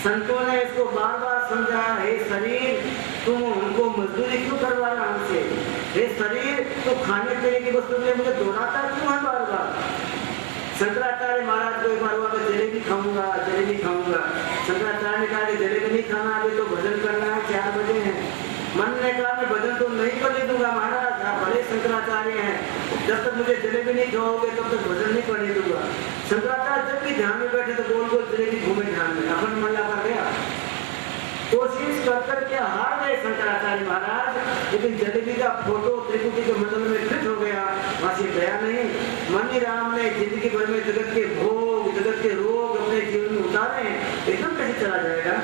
संतों ने इसको बार बार समझाया, हे शरीर तुम उनको मजदूरी क्यों करवा रहा हमसे? हे शरीर तू खाने पीने की वस्तु के लिए मुझे दौड़ाता क्यों है बार बार? शंकराचार्य महाराज को एक बार हुआ जलेबी खाऊंगा, जलेबी खाऊंगा। शंकराचार्य ने कहा कि जलेबी नहीं खाना, अभी तो भजन करना है, 4 बजे है। मन ने कहा मैं भजन तो नहीं करने दूंगा महाराज, आप भले शंकराचार्य हैं, जब तक मुझे जलेबी नहीं खाओगे तब तक भजन नहीं करने दूंगा। शंकराचार्य जब भी ध्यान में बैठे तो गोल गोल जलेबी घूमे ध्यान में, अपन मल्ला कर गया। कोशिश कर करके हार गए शंकराचार्य महाराज, लेकिन जलेबी का फोटो त्रिकुटी के मंडल में फिट हो गया, वहां से गया नहीं। मनी राम ने जिंदगी भर में जगत के भोग, जगत के रोग अपने जीवन में उतारे, एकदम कैसे चला जाएगा?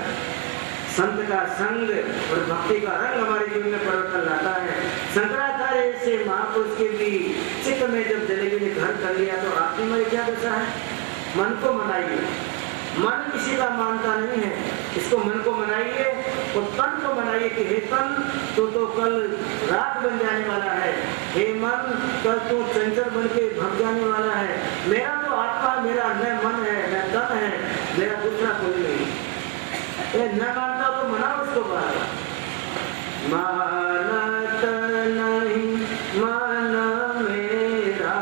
संत का संग और भक्ति का रंग हमारे जीवन में परिवर्तन लाता है। शंकराचार्य से महापुरुष के भी चित्त में जब जलेबी ने घर कर लिया तो आपकी हमारी क्या दशा है? मन को मनाइए, मन किसी का मानता नहीं है, इसको मन को मनाइए और तन को मनाइए कि हे तन तू तो कल रात बन जाने वाला है, हे मन कल तू चंचल बन के भग जाने वाला है। मेरा तो आत्मा, मेरा न मन है न तन है, मेरा दूसरा कोई नहीं। न मानता तो मनाओ उसको बार। मानत नहीं मन मेरा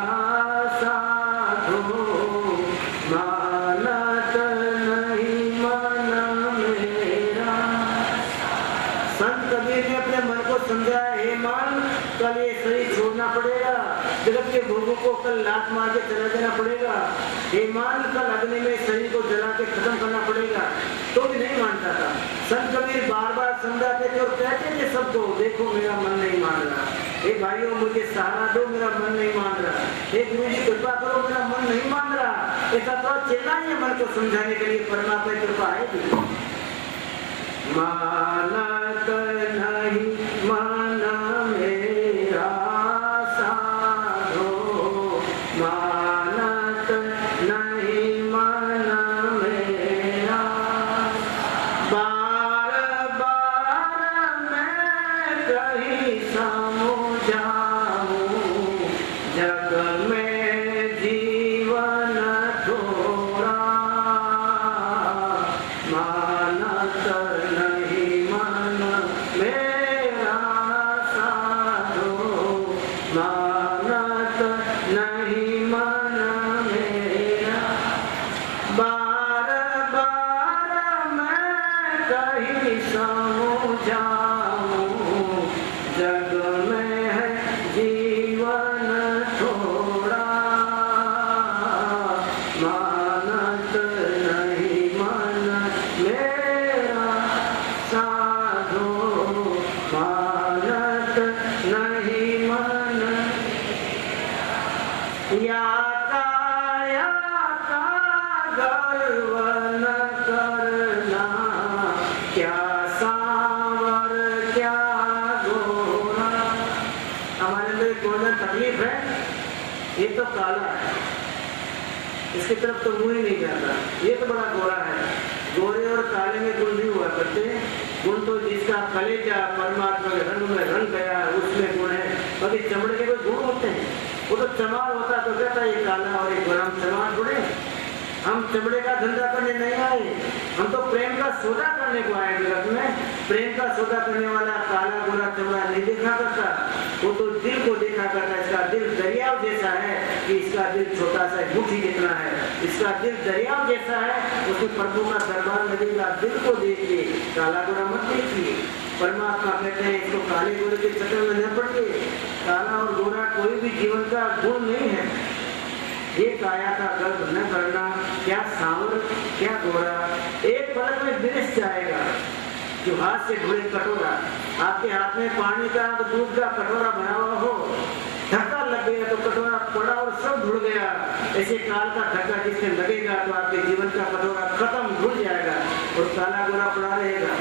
साधो, मानत नहीं मन मेरा। संत कबीर ने अपने मन को समझाया, हे मन कल ये शरीर छोड़ना पड़ेगा, जगत के भोगों को कल लात मार के चला देना पड़ेगा। हे मन कल अग्नि में शरीर को जला के खत्म करना पड़ेगा। तो भी नहीं मानता था। संत कबीर बार बार समझाते थे और कहते थे सबको, देखो मेरा मन नहीं मान रहा, हे भाइयों मुझे सहारा दो, मेरा मन नहीं मान रहा, हे गुरु जी कृपा करो, मेरा मन नहीं मान रहा। ऐसा थोड़ा चिल्लाइए मन को समझाने के लिए, परमात्मा की कृपा है। मानत नहीं मन मेरा साधो, मानत नहीं मन मेरा। बार बार मैं कहीं समझाऊं, जग में जीवन थोड़ा, मानत नहीं मन मेरा साधो, मानत नहीं मन मेरा। बार बार मैं कहीं समझाऊं, जग में है जीवन थोड़ा, मानत नहीं मन मेरा साधो, मानत नहीं मन। या काया का गर्व न करना, क्या सांवर क्या गोरा। हमारे अंदर कौन सा तकलीफ है, ये तो काला है, इसकी तरफ तो मुंह ही नहीं जाता, ये तो बड़ा गोरा है। गोरे और काले में गुण नहीं हुआ करते, गुण तो जिसका कलेजा परमात्मा के रंग में रंग गया है उसमें गुण है। बाकी चमड़े के कोई गुण होते हैं, वो तो चमार होता तो कहता ये काला और ये गोरा, हम चमार थोड़े, हम चमड़े का धंधा करने नहीं आए, हम तो प्रेम का सौदा करने को आए जगत में। प्रेम का सौदा करने वाला काला गोरा चमड़ा नहीं देखा करता, वो तो दिल को देखा करता। इसका दिल दरियाव जैसा है कि इसका दिल छोटा सा मुट्ठी जितना है, इसका दिल दरियाव जैसा है, उसमें प्रभु का दरबार लगेगा। दिल को देखिए, काला गोरा मत देखिए। परमात्मा कहते हैं इसको काले गोरे के चक्कर में न पड़िए। काला और गोरा कोई भी जीवन का गुण नहीं है। ये काया का गर्व न करना, क्या सांवर क्या गोरा, एक पलक में विनष्ट जाएगा। जो हाथ से ढुले कटोरा, आपके हाथ में पानी का दूध का कटोरा भरा हुआ हो, धक्का लग गया तो कटोरा पड़ा और सब ढुल गया। ऐसे काल का धक्का जिससे लगेगा तो आपके जीवन का कटोरा खत्म, ढुल जाएगा और काला गोरा पड़ा रहेगा।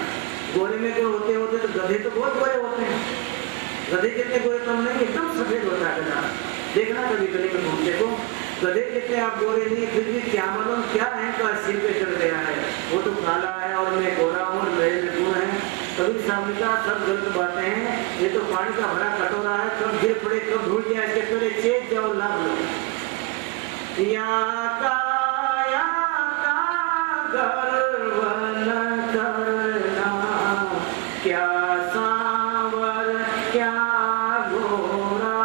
गोरे में कोई होते होते तो गधे तो बहुत गोरे होते हैं, गधे जितने गोरे कम नहीं, एकदम सफेद होता है गधा। देखना कभी गले में घूमते को, गधे जितने आप गोरे नहीं, फिर भी क्या मालूम क्या अहंकार सिर पे चढ़ गया है, वो तो काला है और मैं गोरा हूँ और मेरे में गुण है। कभी सामने का सब गलत बातें हैं। ये तो पानी का भरा कटोरा है, कब गिर पड़े कब ढूंढ जाए, इसके पहले चेत जाओ लाभ लो। या काया का गर्व न करना, क्या सांवर क्या गोरा,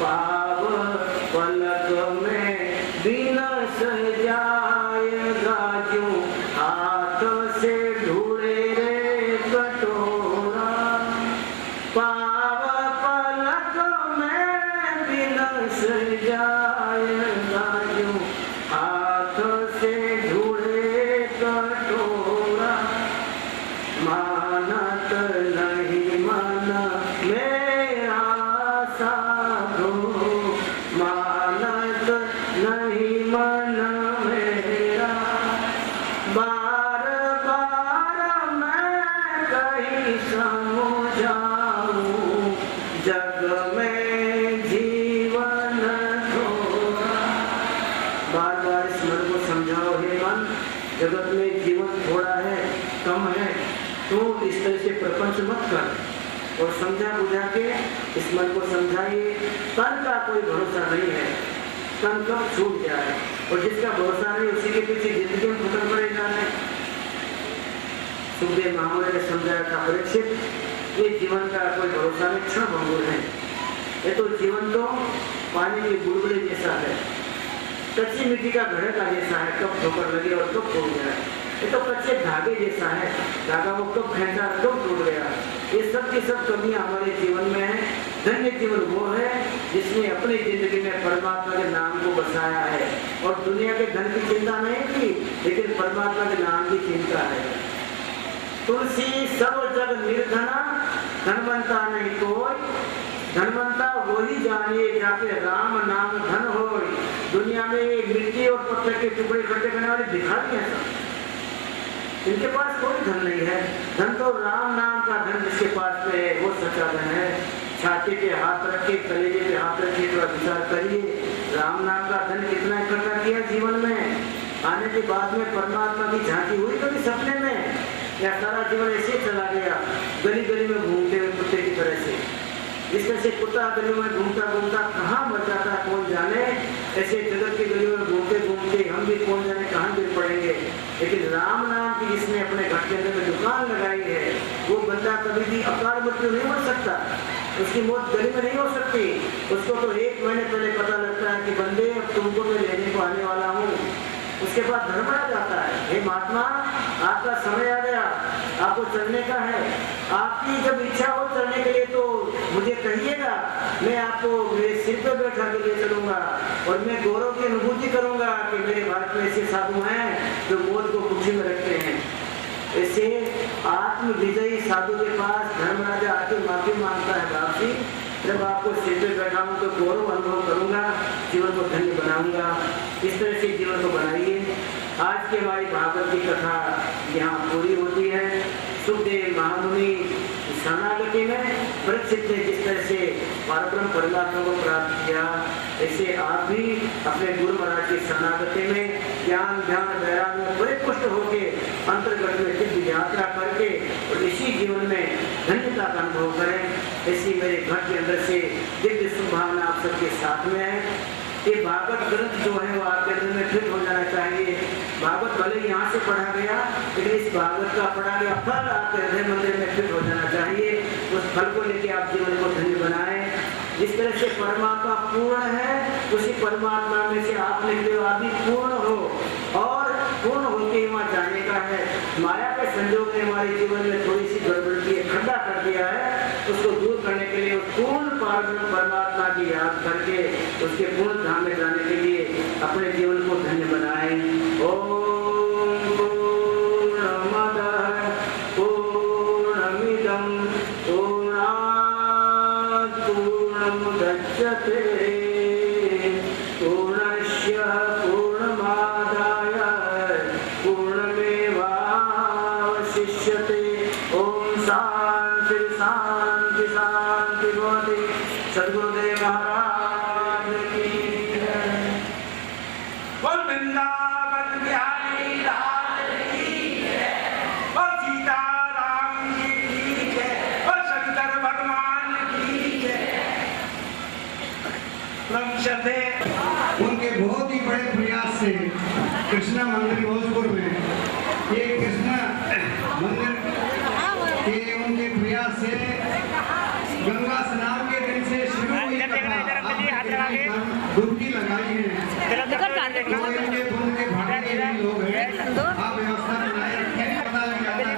पाव पलक में विनस जाएगा जो हाथ से ढूंढे रे कटोरा। पाव पलक में विनस जाएगा जो हाथ से ढूंढे कटोरा। मानत नहीं मन मेरा साधो, मानत नहीं मन मेरा। बार बार मैं कहीं समझाऊं, जग में जीवन थोड़ा। बार बार इस मन को समझाओ, हे मन, जगत में जीवन थोड़ा है, कम है, तो इस तरह से प्रपंच मत कर। और समझा बुझा के इस मन को समझाइए। तन का कोई भरोसा नहीं है, तन कब छूट जाए, और जिसका भरोसा नहीं उसी के पीछे जिंदगी में फुटन पड़े जाने। सुखदेव महामुनि ने समझाया था, परीक्षित, ये जीवन का कोई भरोसा नहीं, क्षण भंगुर है। ये तो जीवन तो पानी के बुलबुले जैसा है, कच्ची मिट्टी का घड़े का जैसा है, कब ठोकर लगे और कब टूट जाए। ये तो कच्चे धागे जैसा है, धागा वो कब खींचा कब टूट गया। ये सब की सब कमियां हमारे जीवन में है। धन्य जीवन वो है जिसने अपनी जिंदगी में परमात्मा के नाम को बसाया है, और दुनिया के धन की चिंता नहीं की, लेकिन परमात्मा के नाम की चिंता है। तुलसी सब जग निर्धना, धनवंता नहीं कोई, धनवंता वही जानिए जाके राम नाम धन होय। दुनिया में मिट्टी और पत्थर के टुकड़े इकट्ठे करने वाले भिखारी हैं सब, इनके पास कोई धन नहीं है। धन तो राम नाम का धन जिसके पास में है वो सच्चा धन है। छाती पे हाथ रखे, कलेजे पे हाथ रखे, थोड़ा विचार करिए, राम नाम का धन कितना इकट्ठा किया जीवन में। आने के बाद में परमात्मा की झांकी हुई कभी सपने में, या सारा जीवन ऐसे चला गया गली गली में घूमते हुए कुत्ते की तरह से। जिस तरह से कुत्ता गलियों में घूमता घूमता कहाँ मर जाता है कौन जाने, ऐसे जगत की गलियों में घूमते घूमते हम भी कौन जाने कहाँ गिर पड़ेंगे। लेकिन राम नाम की जिसने अपने घर के अंदर में दुकान लगाई है, वो बंदा कभी भी अकाल मृत्यु नहीं मर सकता, उसकी मौत गली में नहीं हो सकती। उसको तो 1 महीने पहले पता लगता है कि बंदे अब तुमको मैं लेने को आने वाला हूँ। उसके बाद धर्मड़ा जाता है, हे महात्मा आपका समय आ गया, आपको चलने का है। आपकी जब इच्छा हो चलने के लिए तो मुझे कहिएगा, मैं आपको मेरे सिर पे बैठा के ले चलूंगा, और मैं गौरव की अनुभूति करूंगा कि मेरे भारत में ऐसे साधु हैं जो मौत को कुर्सी में रखते हैं। ऐसे आत्म विजयी साधु के पास धर्मराजा आके माफी मांगता है, बाप जी जब आपको सिर पे बैठा हूँ तो गौरव अनुभव करूँगा, जीवन को धन्य बनाऊँगा। इस तरह से जीवन को बनाइए। आज की हमारी भागवत की कथा यहाँ पूरी होती है। सुखदेव महामुनि शरणागति में परीक्षित ने जिस तरह से परब्रह्म परमात्मा को प्राप्त किया, ऐसे आप भी अपने गुरु महाराज की शरणागति में ज्ञान ध्यान वैराग्य में परिपुष्ट होकर अंतर्गत में दिव्य यात्रा करके और इसी जीवन में धन्यता का अनुभव करें। ऐसी मेरे घर के अंदर से दिव्य शुभभावना आप सबके साथ में है। ये भागवत ग्रंथ जो है वो आपके अंदर में फिट हो जाना चाहिए। भागवत भले यहाँ से पढ़ा गया, लेकिन इस भागवत का पढ़ा गया फल आपके हृदय मंदिर में फिट हो जाना चाहिए। उस फल को लेकर आप जीवन को धन्य बनाएं। जिस तरह से परमात्मा पूर्ण है, उसी परमात्मा में से आप निकले हो, आप भी पूर्ण हो और पूर्ण होके वहाँ जाने का है। माया के संयोग ने हमारे जीवन में थोड़ी सी गड़बड़ की खड्डा कर दिया है, उसको दूर करने के लिए पूर्ण परमात्मा की याद करके उसके पूर्ण धाम में जाने के लिए अपने जीवन को धन्य बनाएं। ओम पूर्णमदः पूर्णमिदं पूर्णात् पूर्णमुदच्यते पूर्णस्य पूर्णमादाय पूर्णमेवावशिष्यते। ओम शांति शांति शांति भवति। सद्गुरुदेव महाराज की जय। बोल वृंदावन बिहारी लाल की जय। बोल सीताराम जी की जय। बोल शंकर भगवान की जय। उनके बहुत ही बड़े प्रयास से कृष्णा मंदिर भोजपुर में ये कृष्णा मंदिर के उनके प्रयास से गंगा स्नान के दिन से शुरू हुई कथा डुबकी लगाई है। तो इनके उनके भाटे के भी लोग हैं, आप व्यवस्था बनाए रखें। पता लग जाता है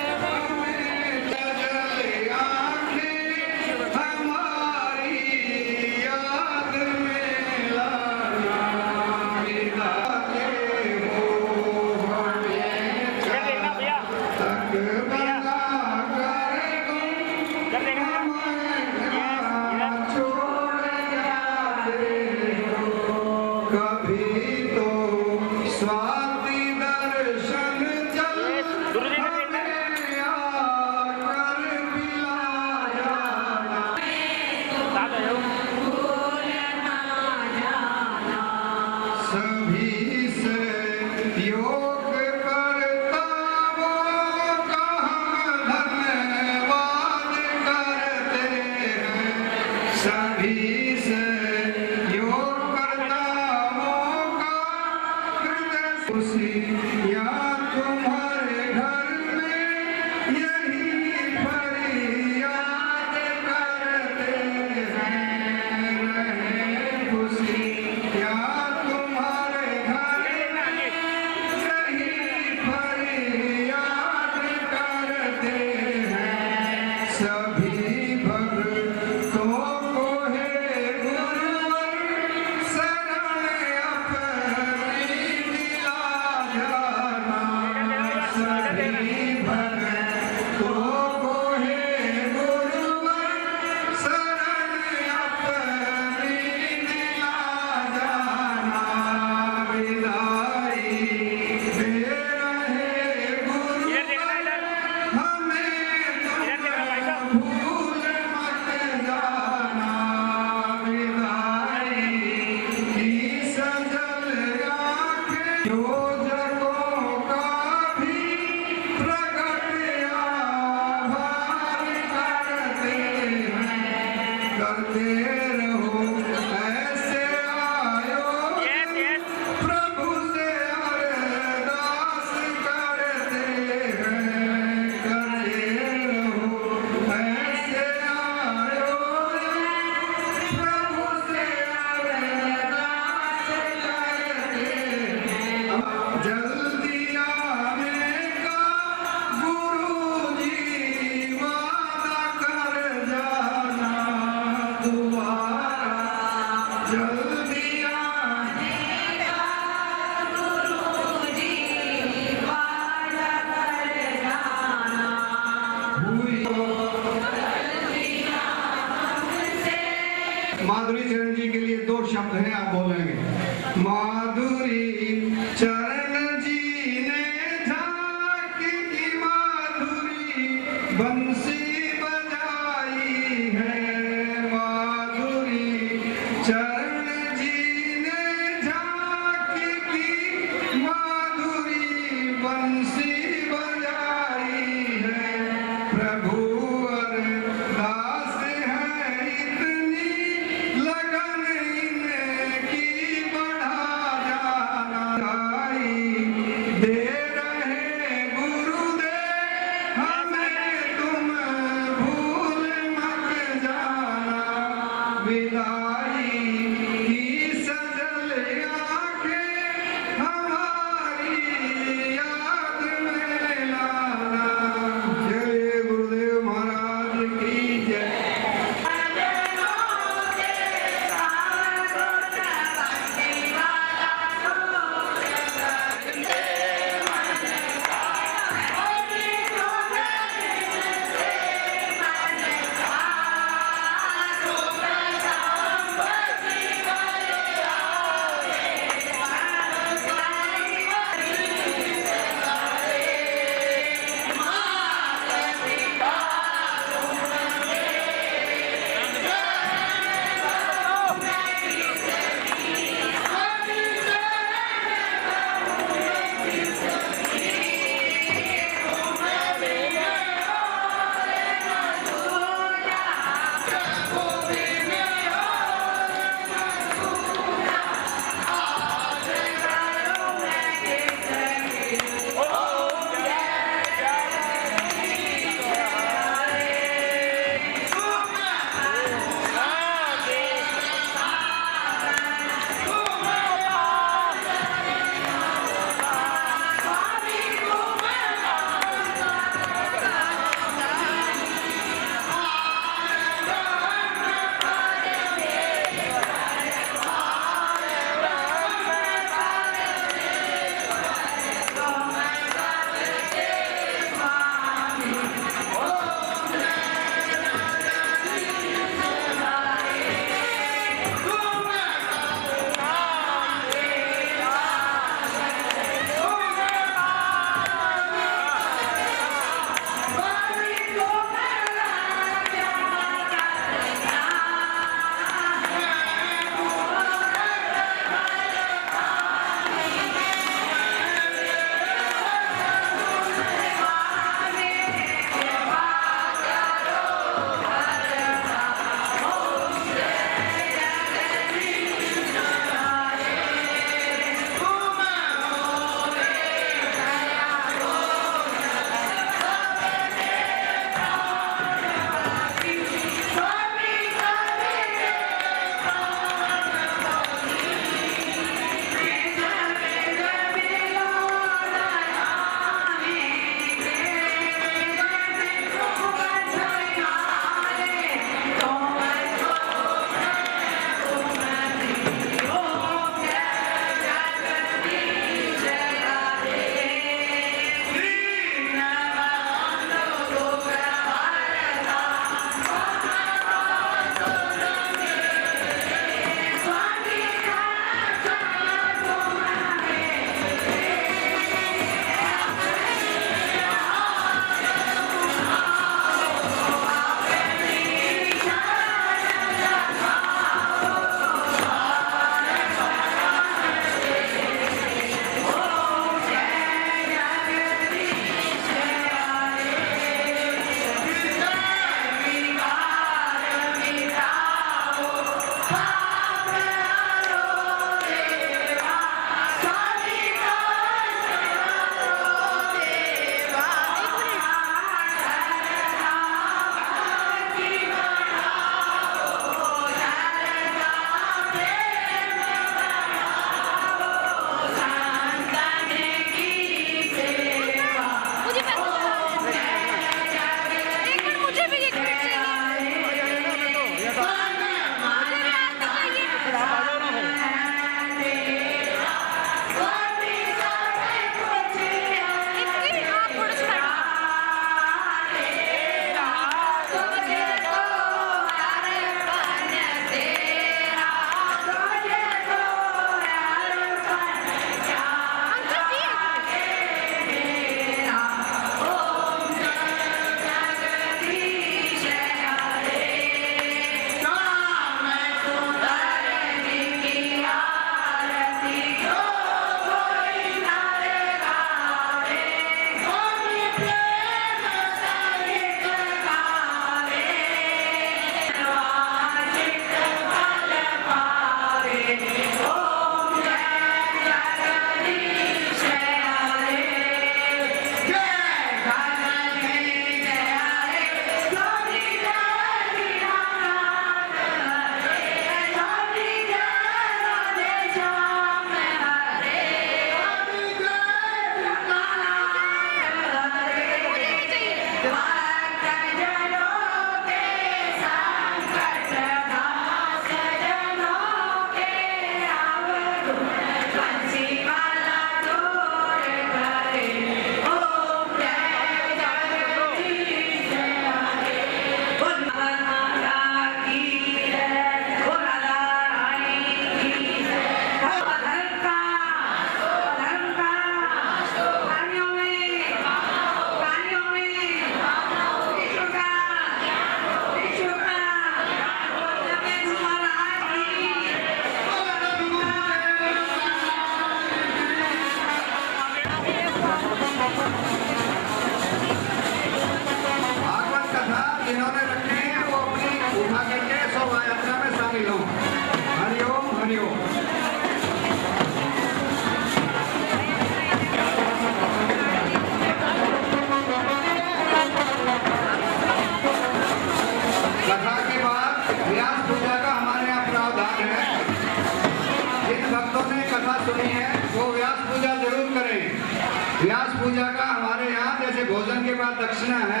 व्यास पूजा का हमारे यहाँ जैसे भोजन के बाद दक्षिणा है,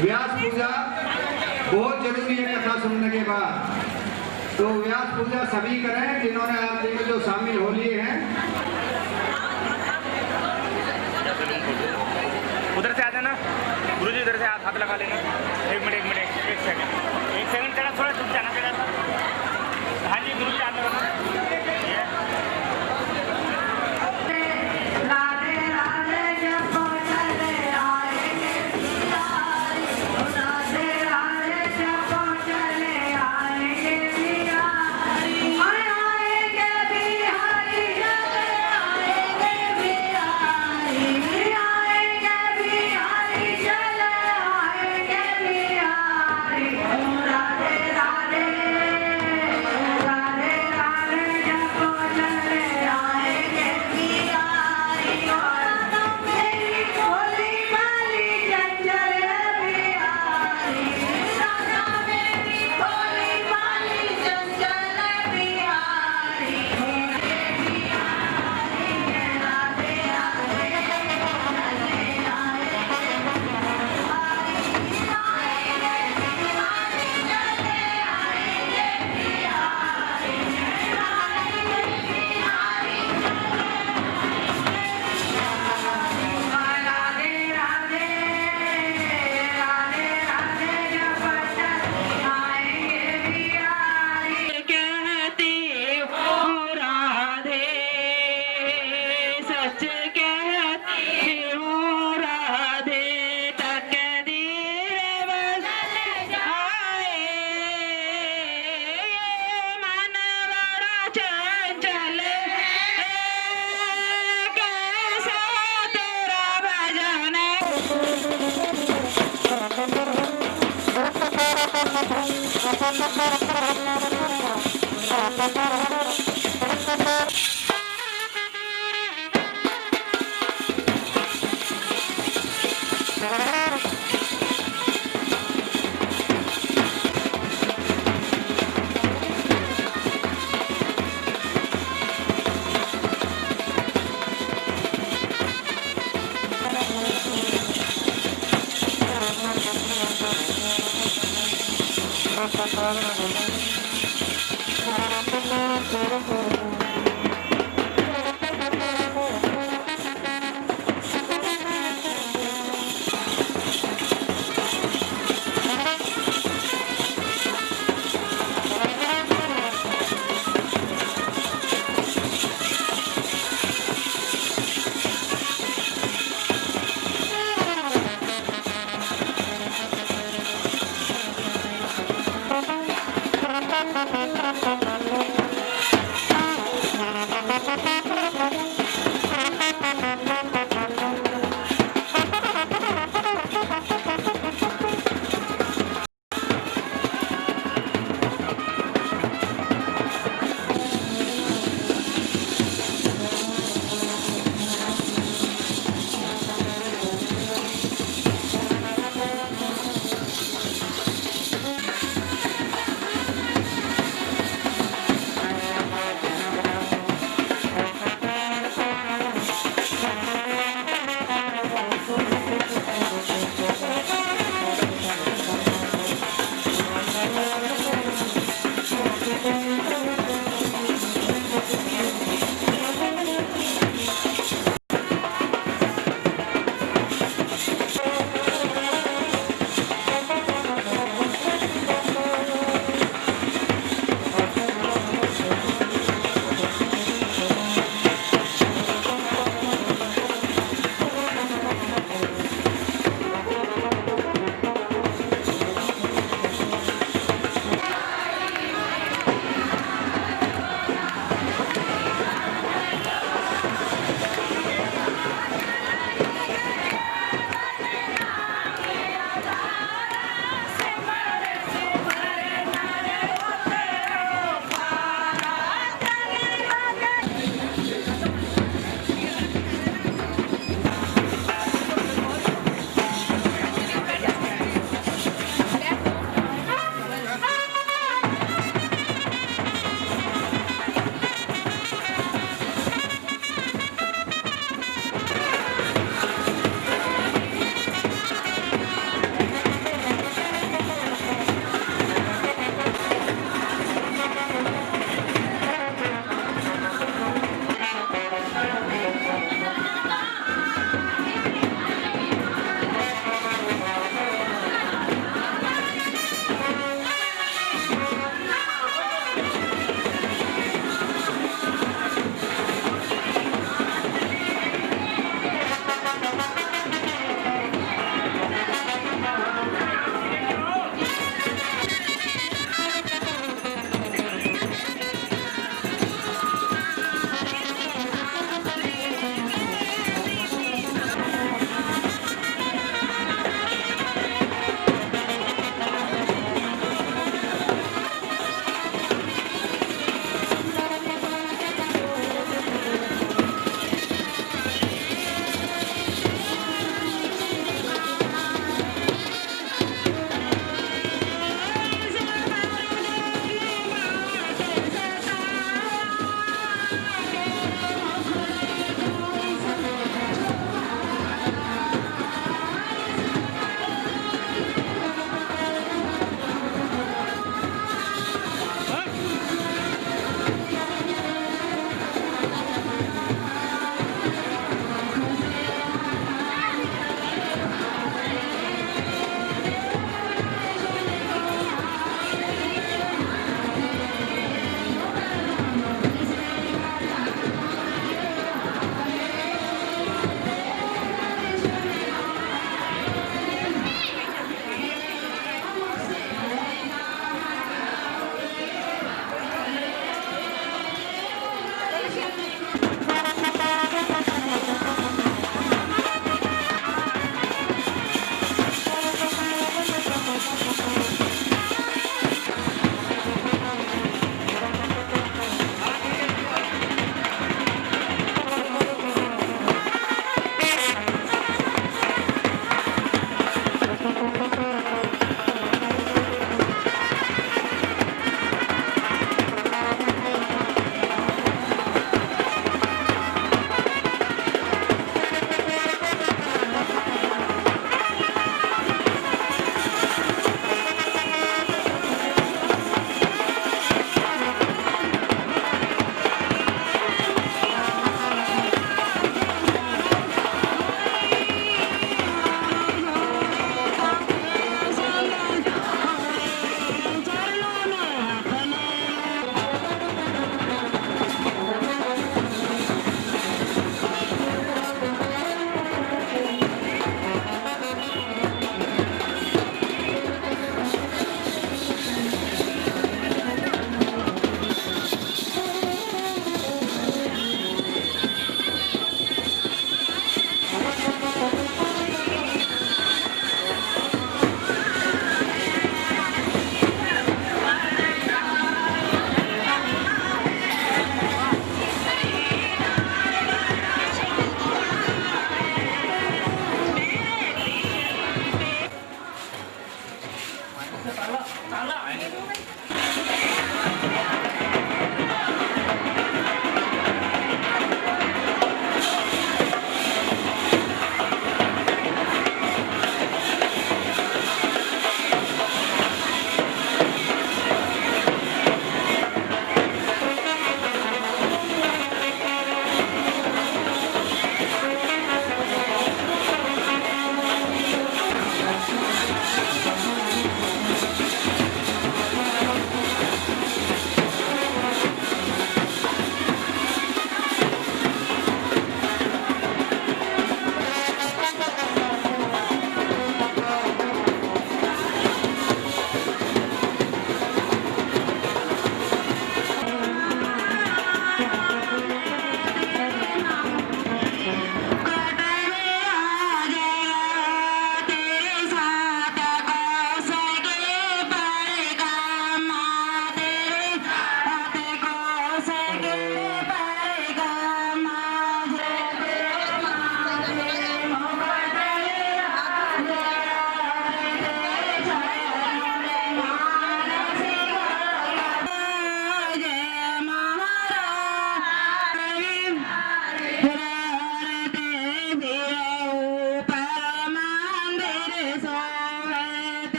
व्यास पूजा बहुत जरूरी है कथा सुनने के बाद। तो व्यास पूजा सभी करें जिन्होंने आरती में जो शामिल हो लिए हैं। उधर से आ जाना गुरुजी, इधर से हाथ लगा लेना। एक मिनट एक सेकंड जरा थोड़ा रुक जाना जरा। हाँ जी गुरुजी हाथ लगाना।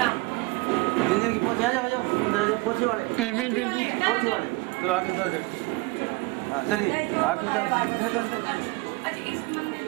इंजीनियर की पोछे आ जाओ उधर पोछे वाले पोछे वाले तो आगे उधर हां चलिए आगे उधर अच्छा इस मंदिर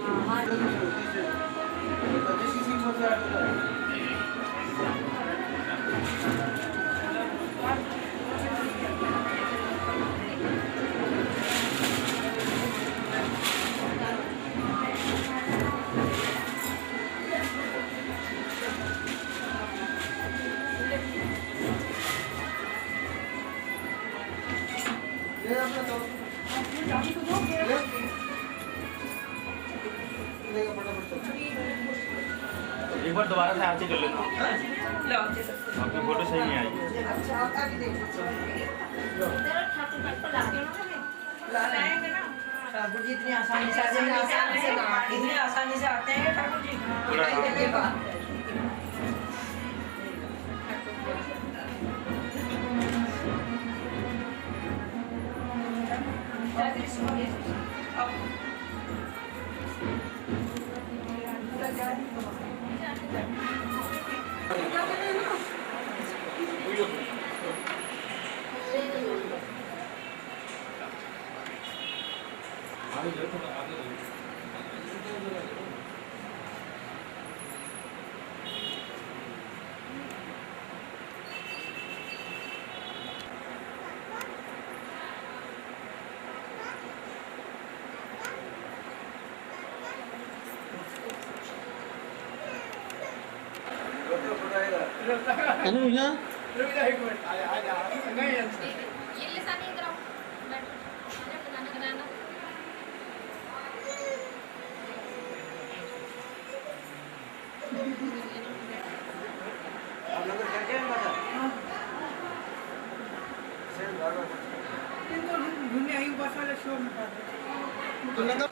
एक बार दोबारा से आरती कर लेना। आपकी फोटो सही नहीं आई। ठाकुर जी इतनी आसानी से इतनी आसानी से आते हैं ठाकुर जी। Ano niya? ये ले सानी इधर आओ बैठो बनाना बनाना आप लोग क्या क्या मजा सेम बार-बार इनको घूमने आई बस वाले शो में तो लगा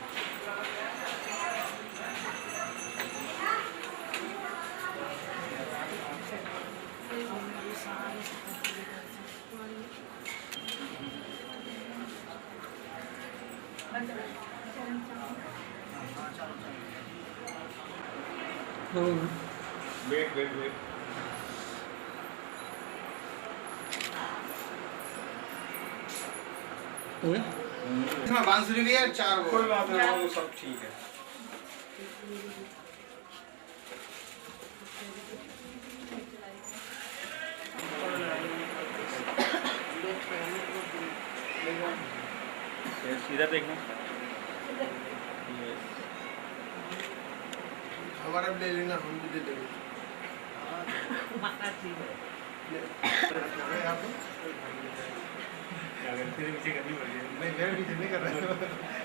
वेट वेट वेट इसमें बांसुरी भी है 4 कोई बात नहीं वो सब ठीक है। इधर देखना। हमारा भी ले लेना हम भी दे देंगे। तेरे पीछे करनी पड़ेगी। नहीं मेरे पीछे नहीं कर रहे हो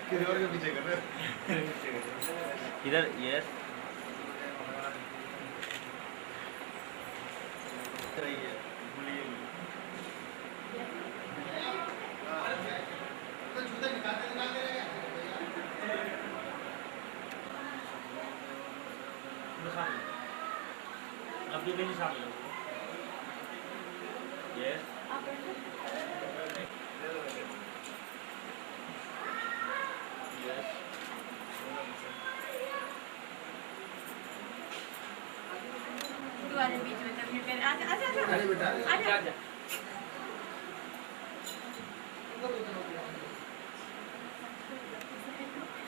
किसी और के पीछे कर रहे हो। इधर यस अब भी नहीं शामिल यस वाले बीच में तब फिर आजा आजा आजा अरे बेटा आजा आजा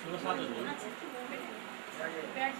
चलो साथ में बैठ